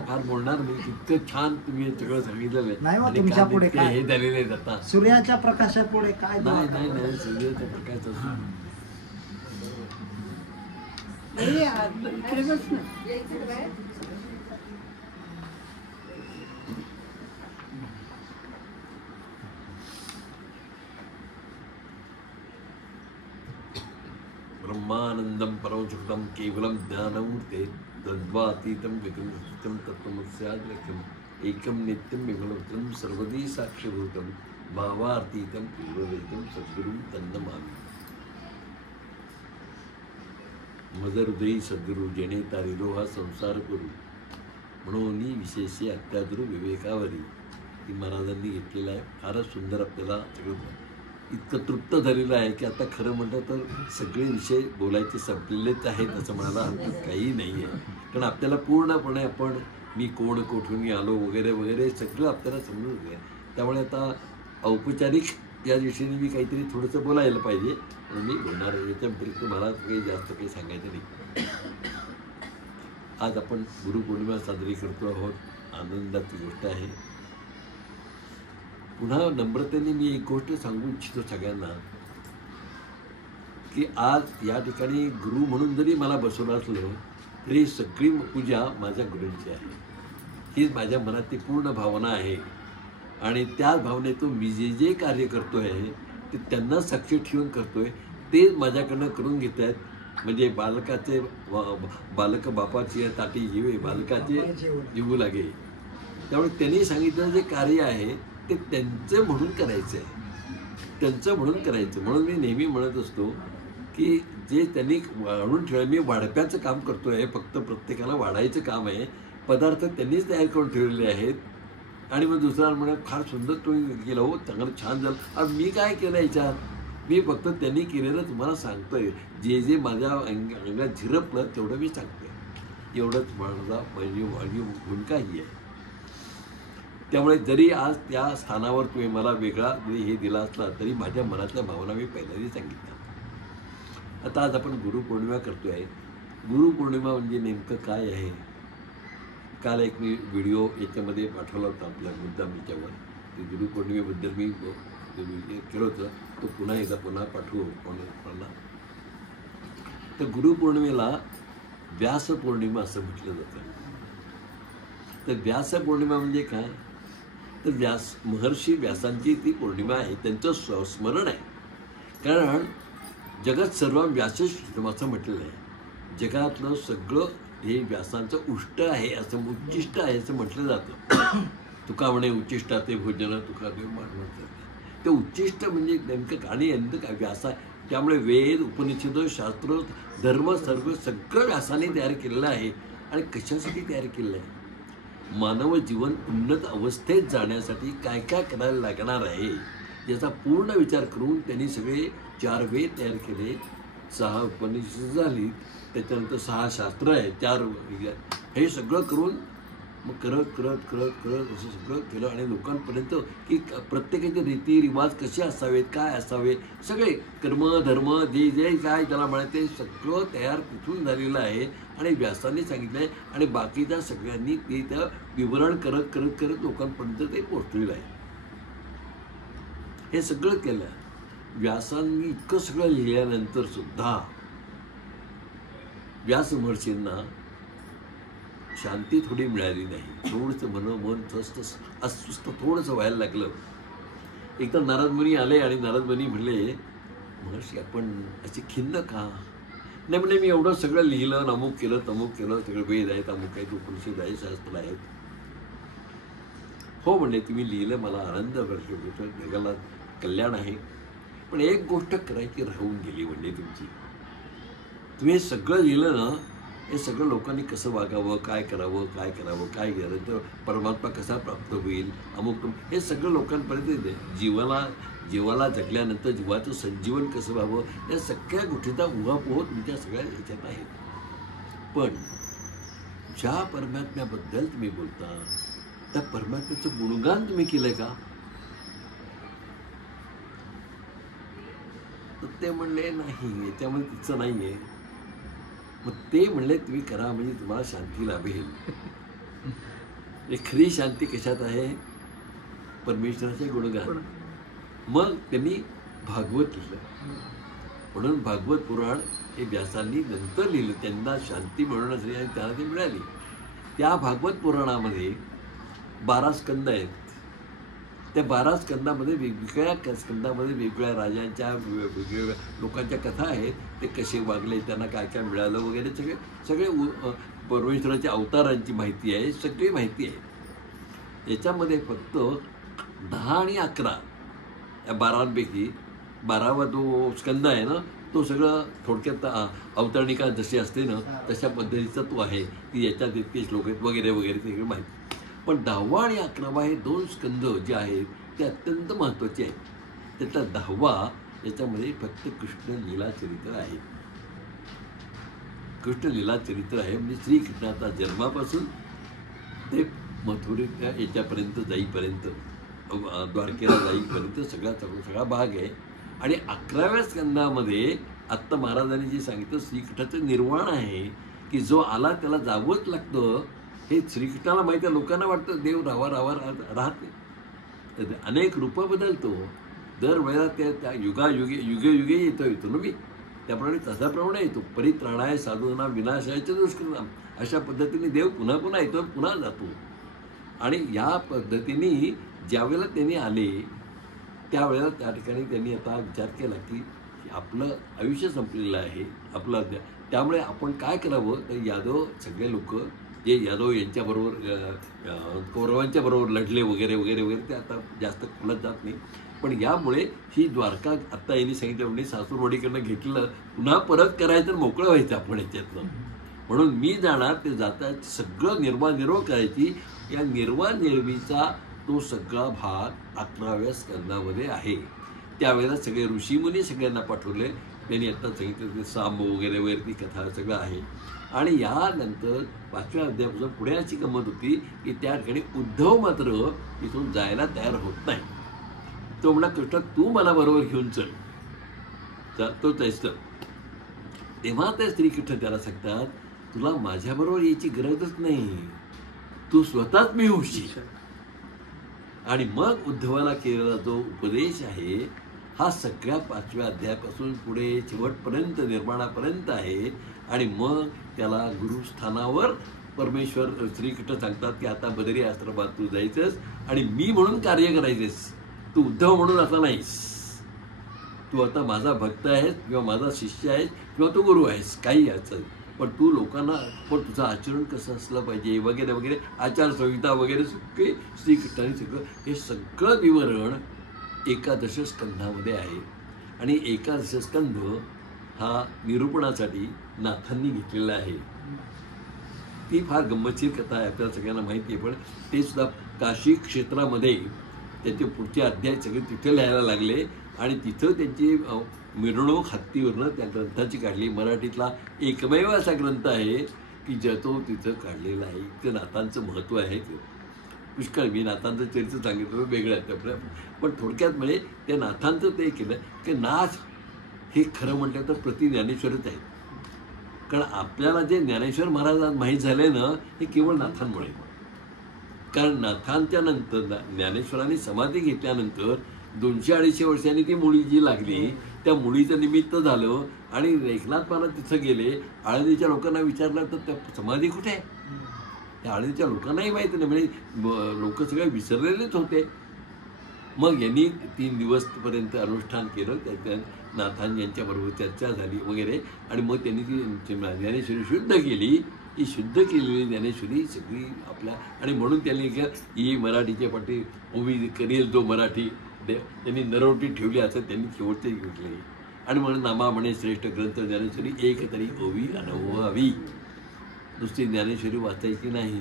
फार बोलणार नाही. इतकं छान तुम्ही सगळं सांगितलेलं नाही. तुमच्या पुढे हे झालेले आहेत आता सूर्याच्या प्रकाशापुढे काय नाही नाही नाही सूर्याच्या प्रकाशाचं ब्रह्मानंदम परमसुखम केवलम ज्ञानमूर्ते द्वंद्वातीतं विक्रमस्थितं तत्त्वमस्याद्लक्ष्यम् एकं नित्यं विमलवृतं सर्वदी साक्षीभूतं भावातीतं पूर्ववेदं सद्गुरुं तन्नमामि. मज हृदयी सद्गुरु जेणे तारिलो हा संसार करू, म्हणून विशेषे अत्यादुर विवेकावरी. ही महाराजांनी घेतलेलं आहे. फारच सुंदर आपल्याला सगळं इतकं तृप्त झालेलं आहे की आता खरं म्हटलं तर सगळे विषय बोलायचे संपलेलेच आहेत असं म्हणायला हरकत काही नाही आहे. कारण आपल्याला पूर्णपणे आपण मी कोण कुठून आलो वगैरे वगैरे सगळं आपल्याला समजून घ्या. त्यामुळे आता औपचारिक या दिवशीने मी काहीतरी थोडंसं बोलायला पाहिजे आणि मी बोलणार. याच्या व्यतिरिक्त मला काही जास्त काही सांगायचं नाही. आज आपण गुरुपौर्णिमा साजरी करतो आहोत. आनंदाची गोष्ट आहे. पुन्हा नम्रतेने मी एक गोष्ट सांगू इच्छितो सगळ्यांना की आज या ठिकाणी गुरु म्हणून जरी मला बसवलं असलं तरी सगळी पूजा माझ्या गुरूंची आहे. हीच माझ्या मनातली पूर्ण भावना आहे. आणि त्याच भावनेतून मी जे जे कार्य करतो आहे ते त्यांना साक्षी ठेवून करतो आहे. तेच माझ्याकडनं करून घेत आहेत. म्हणजे बालकाचे बालक बापाची ताटी जीवे बालकाचे जीवू लागे. त्यामुळे त्यांनी सांगितलेलं जे कार्य आहे ते त्यांचं म्हणून करायचं आहे. त्यांचं म्हणून करायचं. म्हणून मी नेहमी म्हणत असतो की जे त्यांनी वाढून ठेवलं, मी वाढप्याचं काम करतो आहे. फक्त प्रत्येकाला वाढायचं काम आहे. पदार्थ त्यांनीच तयार करून ठेवलेले आहेत. आणि मग दुसरा म्हणा फार सुंदर तुम्ही केलं हो, चांगलं छान झालं. आणि मी काय केलं याच्यात, मी फक्त त्यांनी केलेलं तुम्हाला सांगतोय. जे जे माझ्या अंगात झिरपलं तेवढं मी सांगतोय. एवढंच माझा माझी भूमिका ही आहे. त्यामुळे जरी आज त्या स्थानावर तुम्ही मला वेगळा जरी हे दिला असला तरी माझ्या मनातल्या भावना मी पहिल्यांदा सांगितल्या. आता आज आपण गुरुपौर्णिमा करतो आहे. गुरुपौर्णिमा म्हणजे नेमकं काय आहे. काल एक मी व्हिडिओ याच्यामध्ये पाठवला होता आपल्या मुद्दाम याच्यावर. ते गुरुपौर्णिमेबद्दल मी केलं होतं. तो पुन्हा पाठवू कोणाला. तर गुरुपौर्णिमेला व्यासपौर्णिमा असं म्हटलं जातं. तर व्यासपौर्णिमा म्हणजे काय, तर महर्षी व्यासांची ती पौर्णिमा आहे. त्यांचं स्मरण आहे. कारण जगत सर्व व्यासश्रम असं म्हटलेलं आहे. जगातलं सगळं हे व्यासांचं उष्ट आहे, असं उच्चिष्ट आहे असं म्हटलं जातं. तुका म्हणे उच्चिष्टाचे भोजन तुका देव मानवत. ते उच्चिष्ट म्हणजे नेमकं आणि नेमकं काय व्यासा. त्यामुळे वेद, उपनिषद, शास्त्र, धर्म सर्व सगळं व्यासाने तयार केलेलं आहे. आणि कशासाठी तयार केलेलं आहे? मानव जीवन उन्नत अवस्थेत जाण्यासाठी काय काय करायला लागणार आहे याचा पूर्ण विचार करून त्यांनी सगळे 4 वेद तयार केले, 6 उपनिषद झाली, त्याच्यानंतर 6 शास्त्र आहे, 4 हे सगळं करून मग करत असं सगळं केलं. आणि लोकांपर्यंत की प्रत्येकाचे रीतिरिवाज कसे असावेत, काय असावे, सगळे कर्म धर्म जे जे काय त्याला म्हणायचं ते सगळं तयार कुठून झालेलं आहे. आणि व्यासाने सांगितलं आहे. आणि बाकीच्या सगळ्यांनी ते त्या विवरण करत लोकांपर्यंत ते पोहोचलेलं आहे. हे सगळं केलं. व्यासांनी इतकं सगळं लिहिल्यानंतर सुद्धा व्यास महर्षींना शांती थोडी मिळाली नाही. थोडंसं मन अस्वस्थ थोडंसं व्हायला लागलं. एकदा नारद मुनी आले आणि नारद मुनी म्हणले, महर्षी आपण अशी खिन्न का? नाही म्हणे, मी एवढं सगळं लिहिलं, अमुक केलं तमुक केलं, सगळं वेद आहेत, अमुक आहेत, उपनिषद आहे, शास्त्र आहेत. हो म्हणले, तुम्ही लिहिलं, मला आनंद वाटतो, जगाला कल्याण आहे. पण एक गोष्ट करायची राहून गेली म्हणले तुमची. तुम्ही हे सगळं लिहिलं ना, हे सगळं लोकांनी कसं वागावं, काय करावं, काय केलं तर परमात्मा कसा प्राप्त होईल, अमुक हे सगळं लोकांपर्यंत जीवाला जगल्यानंतर जीवाचं संजीवन कसं व्हावं, या सगळ्या गोष्टीचा उहापोह तुमच्या सगळ्या ह्याच्यात आहे. पण ज्या परमात्म्याबद्दल तुम्ही बोलता त्या परमात्म्याचं गुणगान तुम्ही केलंय का? तर ते म्हणले नाही, याच्यामध्ये तिचं नाही आहे. मग ते म्हणले तुम्ही करा म्हणजे तुम्हाला शांती लाभेल. खरी शांती कशात आहे? परमेश्वराचे गुणगान. मग त्यांनी भागवत लिहिलं. म्हणून भागवत पुराण हे व्यासांनी नंतर लिहिलं. त्यांना शांती मिळवण्यासाठी आणि त्यांना ती मिळाली. त्या भागवत पुराणामध्ये 12 स्कंद आहेत. त्या 12 स्कंदामध्ये वेगवेगळ्या स्कंदामध्ये वेगवेगळ्या राजांच्या वेगवेगळ्या लोकांच्या कथा आहेत. ते कसे वागले, त्यांना काय काय मिळालं वगैरे सगळे परमेश्वराच्या अवतारांची माहिती आहे, सगळी माहिती आहे. याच्यामध्ये फक्त 10 आणि 11 या 12पैकी 12वा जो स्कंद आहे ना, तो सगळं थोडक्यात अवतरणिका जशी असते ना तशा पद्धतीचा तो आहे की याच्यात इतके श्लोक आहेत वगैरे वगैरे ते सगळं माहिती. पण 10वा आणि 11वा हे 2 स्कंद जे आहेत ते अत्यंत महत्त्वाचे आहेत. त्यातला 10वा याच्यामध्ये फक्त कृष्ण लीला चरित्र आहे. कृष्ण लीला चरित्र आहे म्हणजे श्रीकृष्णाचा जन्मापासून ते मथुरेच्या याच्यापर्यंत जाईपर्यंत, द्वारकेला जाईपर्यंत सगळा भाग आहे. आणि 11व्या स्कंदामध्ये आत्ता महाराजांनी जे सांगितलं श्रीकृष्णाचं निर्वाण आहे की जो आला त्याला जावंच लागतं. हे श्रीकृष्णाला माहिती आहे. लोकांना वाटतं देव राहत नाही. अनेक रूपं बदलतो दरवेळेला. त्या युगे येतो ना मी त्याप्रमाणे तशाप्रमाणे येतो. परित्राणाय साधूना विनाशायचं दुष्कृताम अशा पद्धतीने देव पुन्हा पुन्हा येतो, पुन्हा जातो. आणि या पद्धतीने ज्यावेळेला त्यांनी आले त्यावेळेला त्या ठिकाणी त्यांनी आता विचार केला की आपलं आयुष्य संपलेलं आहे आपलं. त्यामुळे आपण काय करावं तर यादव सगळे लोक जे यादव यांच्याबरोबर कौरवांच्या बरोबर लढले वगैरे वगैरे वगैरे ते आता जास्त खुलत जात नाही. पण यामुळे ही द्वारका आत्ता यांनी सांगितलं म्हणजे सासूरवाडीकडनं घेतलं, पुन्हा परत करायचं मोकळं व्हायचं आपण याच्यातनं. म्हणून मी जाणार ते जाता सगळं निर्वाह करायची. या निर्वाह तो सगळा भाग 11व्या स्कंदामध्ये आहे. त्यावेळेला सगळे ऋषीमुनी सगळ्यांना पाठवले. त्यांनी आत्ता सांगितलं ते सांब वगैरे वगैरे ती कथा सगळं आहे. आणि यानंतर 5व्या अध्यायापासून पुढे अशी गंमत होती की त्या ठिकाणी उद्धव मात्र तिथून जायला तयार होत नाही. तो म्हणला कृष्ण तू मला बरोबर घेऊन चल, तो जायचं. तेव्हा ते श्रीकृष्ण त्याला सांगतात तुला माझ्याबरोबर यायची गरजच नाही, तू स्वतःच मी होशील. आणि मग उद्धवाला केलेला जो उपदेश आहे हा सगळ्या 5व्या अध्यायापासून पुढे शेवटपर्यंत निर्माणापर्यंत आहे. आणि मग त्याला गुरुस्थानावर परमेश्वर श्रीकृष्ण सांगतात की आता बदरी आश्रमात तू जायचंस आणि मी म्हणून कार्य करायचंस. तू उद्धव म्हणून आता नाहीस, तू आता माझा भक्त आहेस किंवा माझा शिष्य आहेस किंवा तू गुरु आहेस, काही याचं पण तू लोकांना पण तुझं आचरण कसं असलं पाहिजे वगैरे वगैरे आचारसंहिता वगैरे सगळे श्रीकृष्णाने सगळं हे सगळं विवरण एकादश स्कंधामध्ये आहे. आणि एकादश स्कंध हा निरूपणासाठी नाथांनी घेतलेला आहे. ती फार गंमतशीर कथा आहे, आपल्याला सगळ्यांना माहिती आहे. पण ते सुद्धा काशी क्षेत्रामध्ये त्याचे पुढचे अध्याय सगळे तिथे लिहायला लागले आणि तिथं त्यांची मिरवणूक हत्तीवरनं त्या ग्रंथाची काढली. मराठीतला एकमेव असा ग्रंथ आहे की जो तो तिथं काढलेला आहे. ते नाथांचं महत्त्व आहे. पुष्कळ मी नाथांचं चरित्र सांगितलं वेगळं आहे आपल्या, पण थोडक्यात म्हणजे त्या नाथांचं ते केलं की नाथ हे खरं म्हटलं तर प्रति ज्ञानेश्वरच आहे. कारण आपल्याला जे ज्ञानेश्वर महाराज माहीत झाले ना हे केवळ नाथांमुळे. कारण नाथांच्या नंतर ज्ञानेश्वरांनी समाधी घेतल्यानंतर 200-250 वर्षांनी ती मुळी जी लागली त्या मुळीचं निमित्त झालं आणि एकनाथ महाराज तिथं गेले. आळंदीच्या लोकांना विचारलं तर त्या समाधी कुठे आहे, त्या आळंदीच्या लोकांनाही माहिती नाही, म्हणजे लोक सगळे विसरलेलेच होते. मग यांनी 3 दिवसपर्यंत अनुष्ठान केलं. त्याच्या नाथांनी यांच्याबरोबर चर्चा झाली वगैरे आणि मग त्यांनी ती ज्ञानेश्वरी शुद्ध केली. ही शुद्ध केलेली ज्ञानेश्वरी सगळी आपल्या आणि म्हणून त्यांनी ही मराठीच्या पाठी उभी करेल जो मराठी त्यांनी नरोटी ठेवली असं त्यांनी शेवटचे घेतले. आणि म्हणून नामा म्हणे श्रेष्ठ ग्रंथ ज्ञानेश्वरी एक तरी ओवी अनुभवावी. नुसती ज्ञानेश्वरी वाचायची नाही,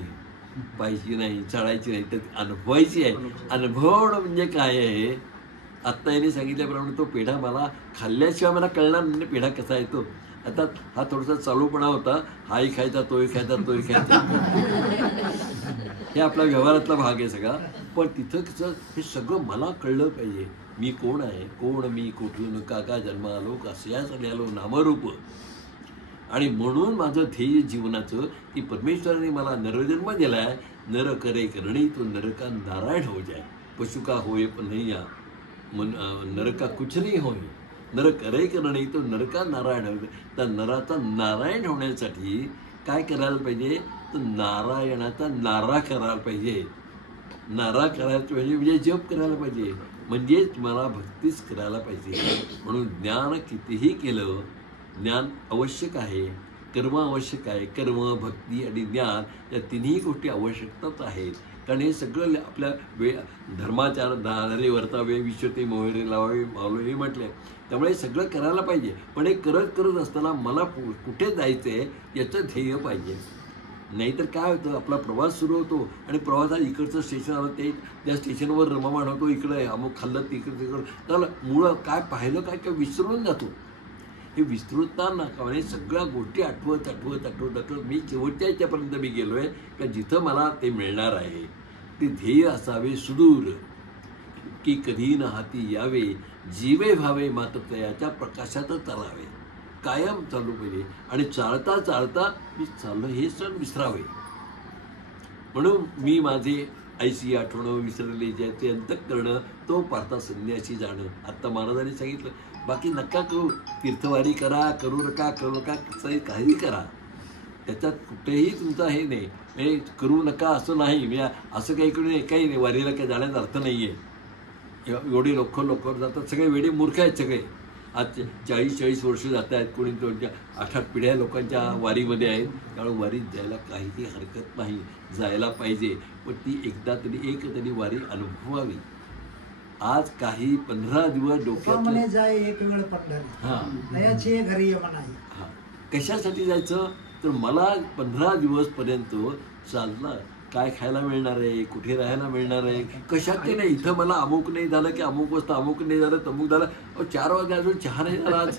पाहायची नाही, चाळायची नाही, तर अनुभवायची आहे. अनुभवणं म्हणजे काय आहे, आत्ता यांनी सांगितल्याप्रमाणे तो पेढा मला खाल्ल्याशिवाय मला कळणार म्हणजे पेढा कसा येतो. आता हा थोडासा चालूपणा होता, हाही खायचा तोही खायचा तोही खायचा हे आपला व्यवहारातला भाग आहे सगळा. पण तिथं कसं हे सगळं मला कळलं पाहिजे. मी कोण आहे, कोण मी, कुठून का जन्म आलो, कशाच आलो नामरूप. आणि म्हणून माझं ध्येय जीवनाचं की परमेश्वराने मला नरजन्म दिला आहे. नर करे करणी तो नरका नारायण हो जाय, पशु का होय पण नाही या नरका कुछ नाही होय. नर करे करणी तो नरका नारायण हो. तर नराचा नारायण होण्यासाठी काय करायला पाहिजे, तर नारायणाचा नारा करायला पाहिजे. नारा करायला पाहिजे म्हणजे जप करायला पाहिजे, म्हणजेच मला भक्तीच करायला पाहिजे. म्हणून ज्ञान कितीही केलं, ज्ञान आवश्यक आहे, कर्म आवश्यक आहे. कर्म, भक्ती आणि ज्ञान या तिन्ही गोष्टी आवश्यकताच आहेत. कारण हे सगळं आपल्या धर्माचार धारे वर्तावे विश्वते मोहरे लावावे मावळे म्हटले. त्यामुळे सगळं करायला पाहिजे. पण हे करत असताना मला कुठे जायचं आहे याचं ध्येय पाहिजे. नाहीतर काय होतं, आपला प्रवास सुरू होतो आणि प्रवासात इकडचं स्टेशन आलं ते त्या स्टेशनवर रममाण होतो, इकडे अमुक खाल्लं तिकडं त्याला मुळं काय पाहिलं काय विसरून जातो. हे विस्तृतता म्हणजे सगळ्या गोष्टी आठवत मी शेवटच्या याच्यापर्यंत मी गेलो आहे का जिथं मला ते मिळणार आहे. ते ध्येय असावे सुदूर की कधी न हाती यावे, जीवे व्हावे मात्र याच्या प्रकाशातच चालावे. कायम चालू पाहिजे आणि चालता चालता मी चाललं हे सण विसरावे. म्हणून मी माझे आईशी आठवणं विसरले ज्याचे अंतःकरण तो पाहता संन्यासी जाणं. आत्ता महाराजांनी सांगितलं बाकी नका करू, तीर्थवारी करा, करू नका काही करा, त्याच्यात कुठेही तुमचं हे नाही. म्हणजे करू नका असं नाही, म्हणजे असं काही नाही. वारीला काही जाण्याचा अर्थ नाही आहे. एवढे लोक जातात, सगळे वेडे मूर्ख आहेत सगळे. आज 40-40 वर्ष जात आहेत, कोणी 8 पिढ्या लोकांच्या वारीमध्ये आहेत. त्यामुळे वारीत जायला काहीही हरकत नाही, जायला पाहिजे. पण ती एकदा तरी वारी अनुभवावी. आज काही 15 दिवस डोक्यात जाय एक वेळ पंढरी घरी हां कशासाठी जायचं, तर मला 15 दिवसपर्यंत चालणार काय खायला मिळणार आहे, कुठे राहायला मिळणार आहे, कशात ते नाही. इथं मला अमुक नाही झालं की अमुक वाजता अमुक नाही झालं तमुक झालं, 4 वाजता अजून चहा नाही झाला आज.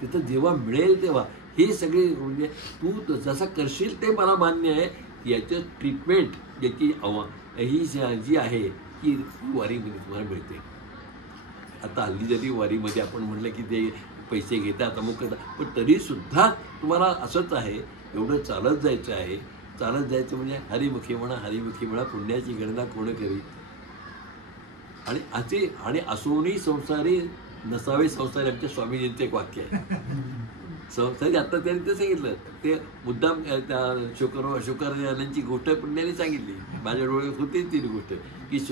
तिथं जेव्हा मिळेल तेव्हा हे सगळे म्हणजे तू जसं करशील ते मला मान्य आहे. याचं ट्रीटमेंट याची ही जी आहे की वारीमध्ये तुम्हाला मिळते. आता हल्ली जरी वारीमध्ये आपण म्हटलं की ते पैसे घेतात अमुक करतात, पण तरीसुद्धा तुम्हाला असंच आहे, एवढं चालत जायचं आहे. चालत जायचं म्हणजे हरिमुखी म्हणा पुण्याची गणना कोण करी. आणि असोनी संसारी नसावे संसारी, आमच्या स्वामीजींचं एक वाक्य आहे. संसारी आता त्यांनी ते सांगितलं, ते मुद्दाम त्या शुकर यांची गोष्ट पुण्याने सांगितली. माझ्या डोळ्यात होती ती गोष्ट की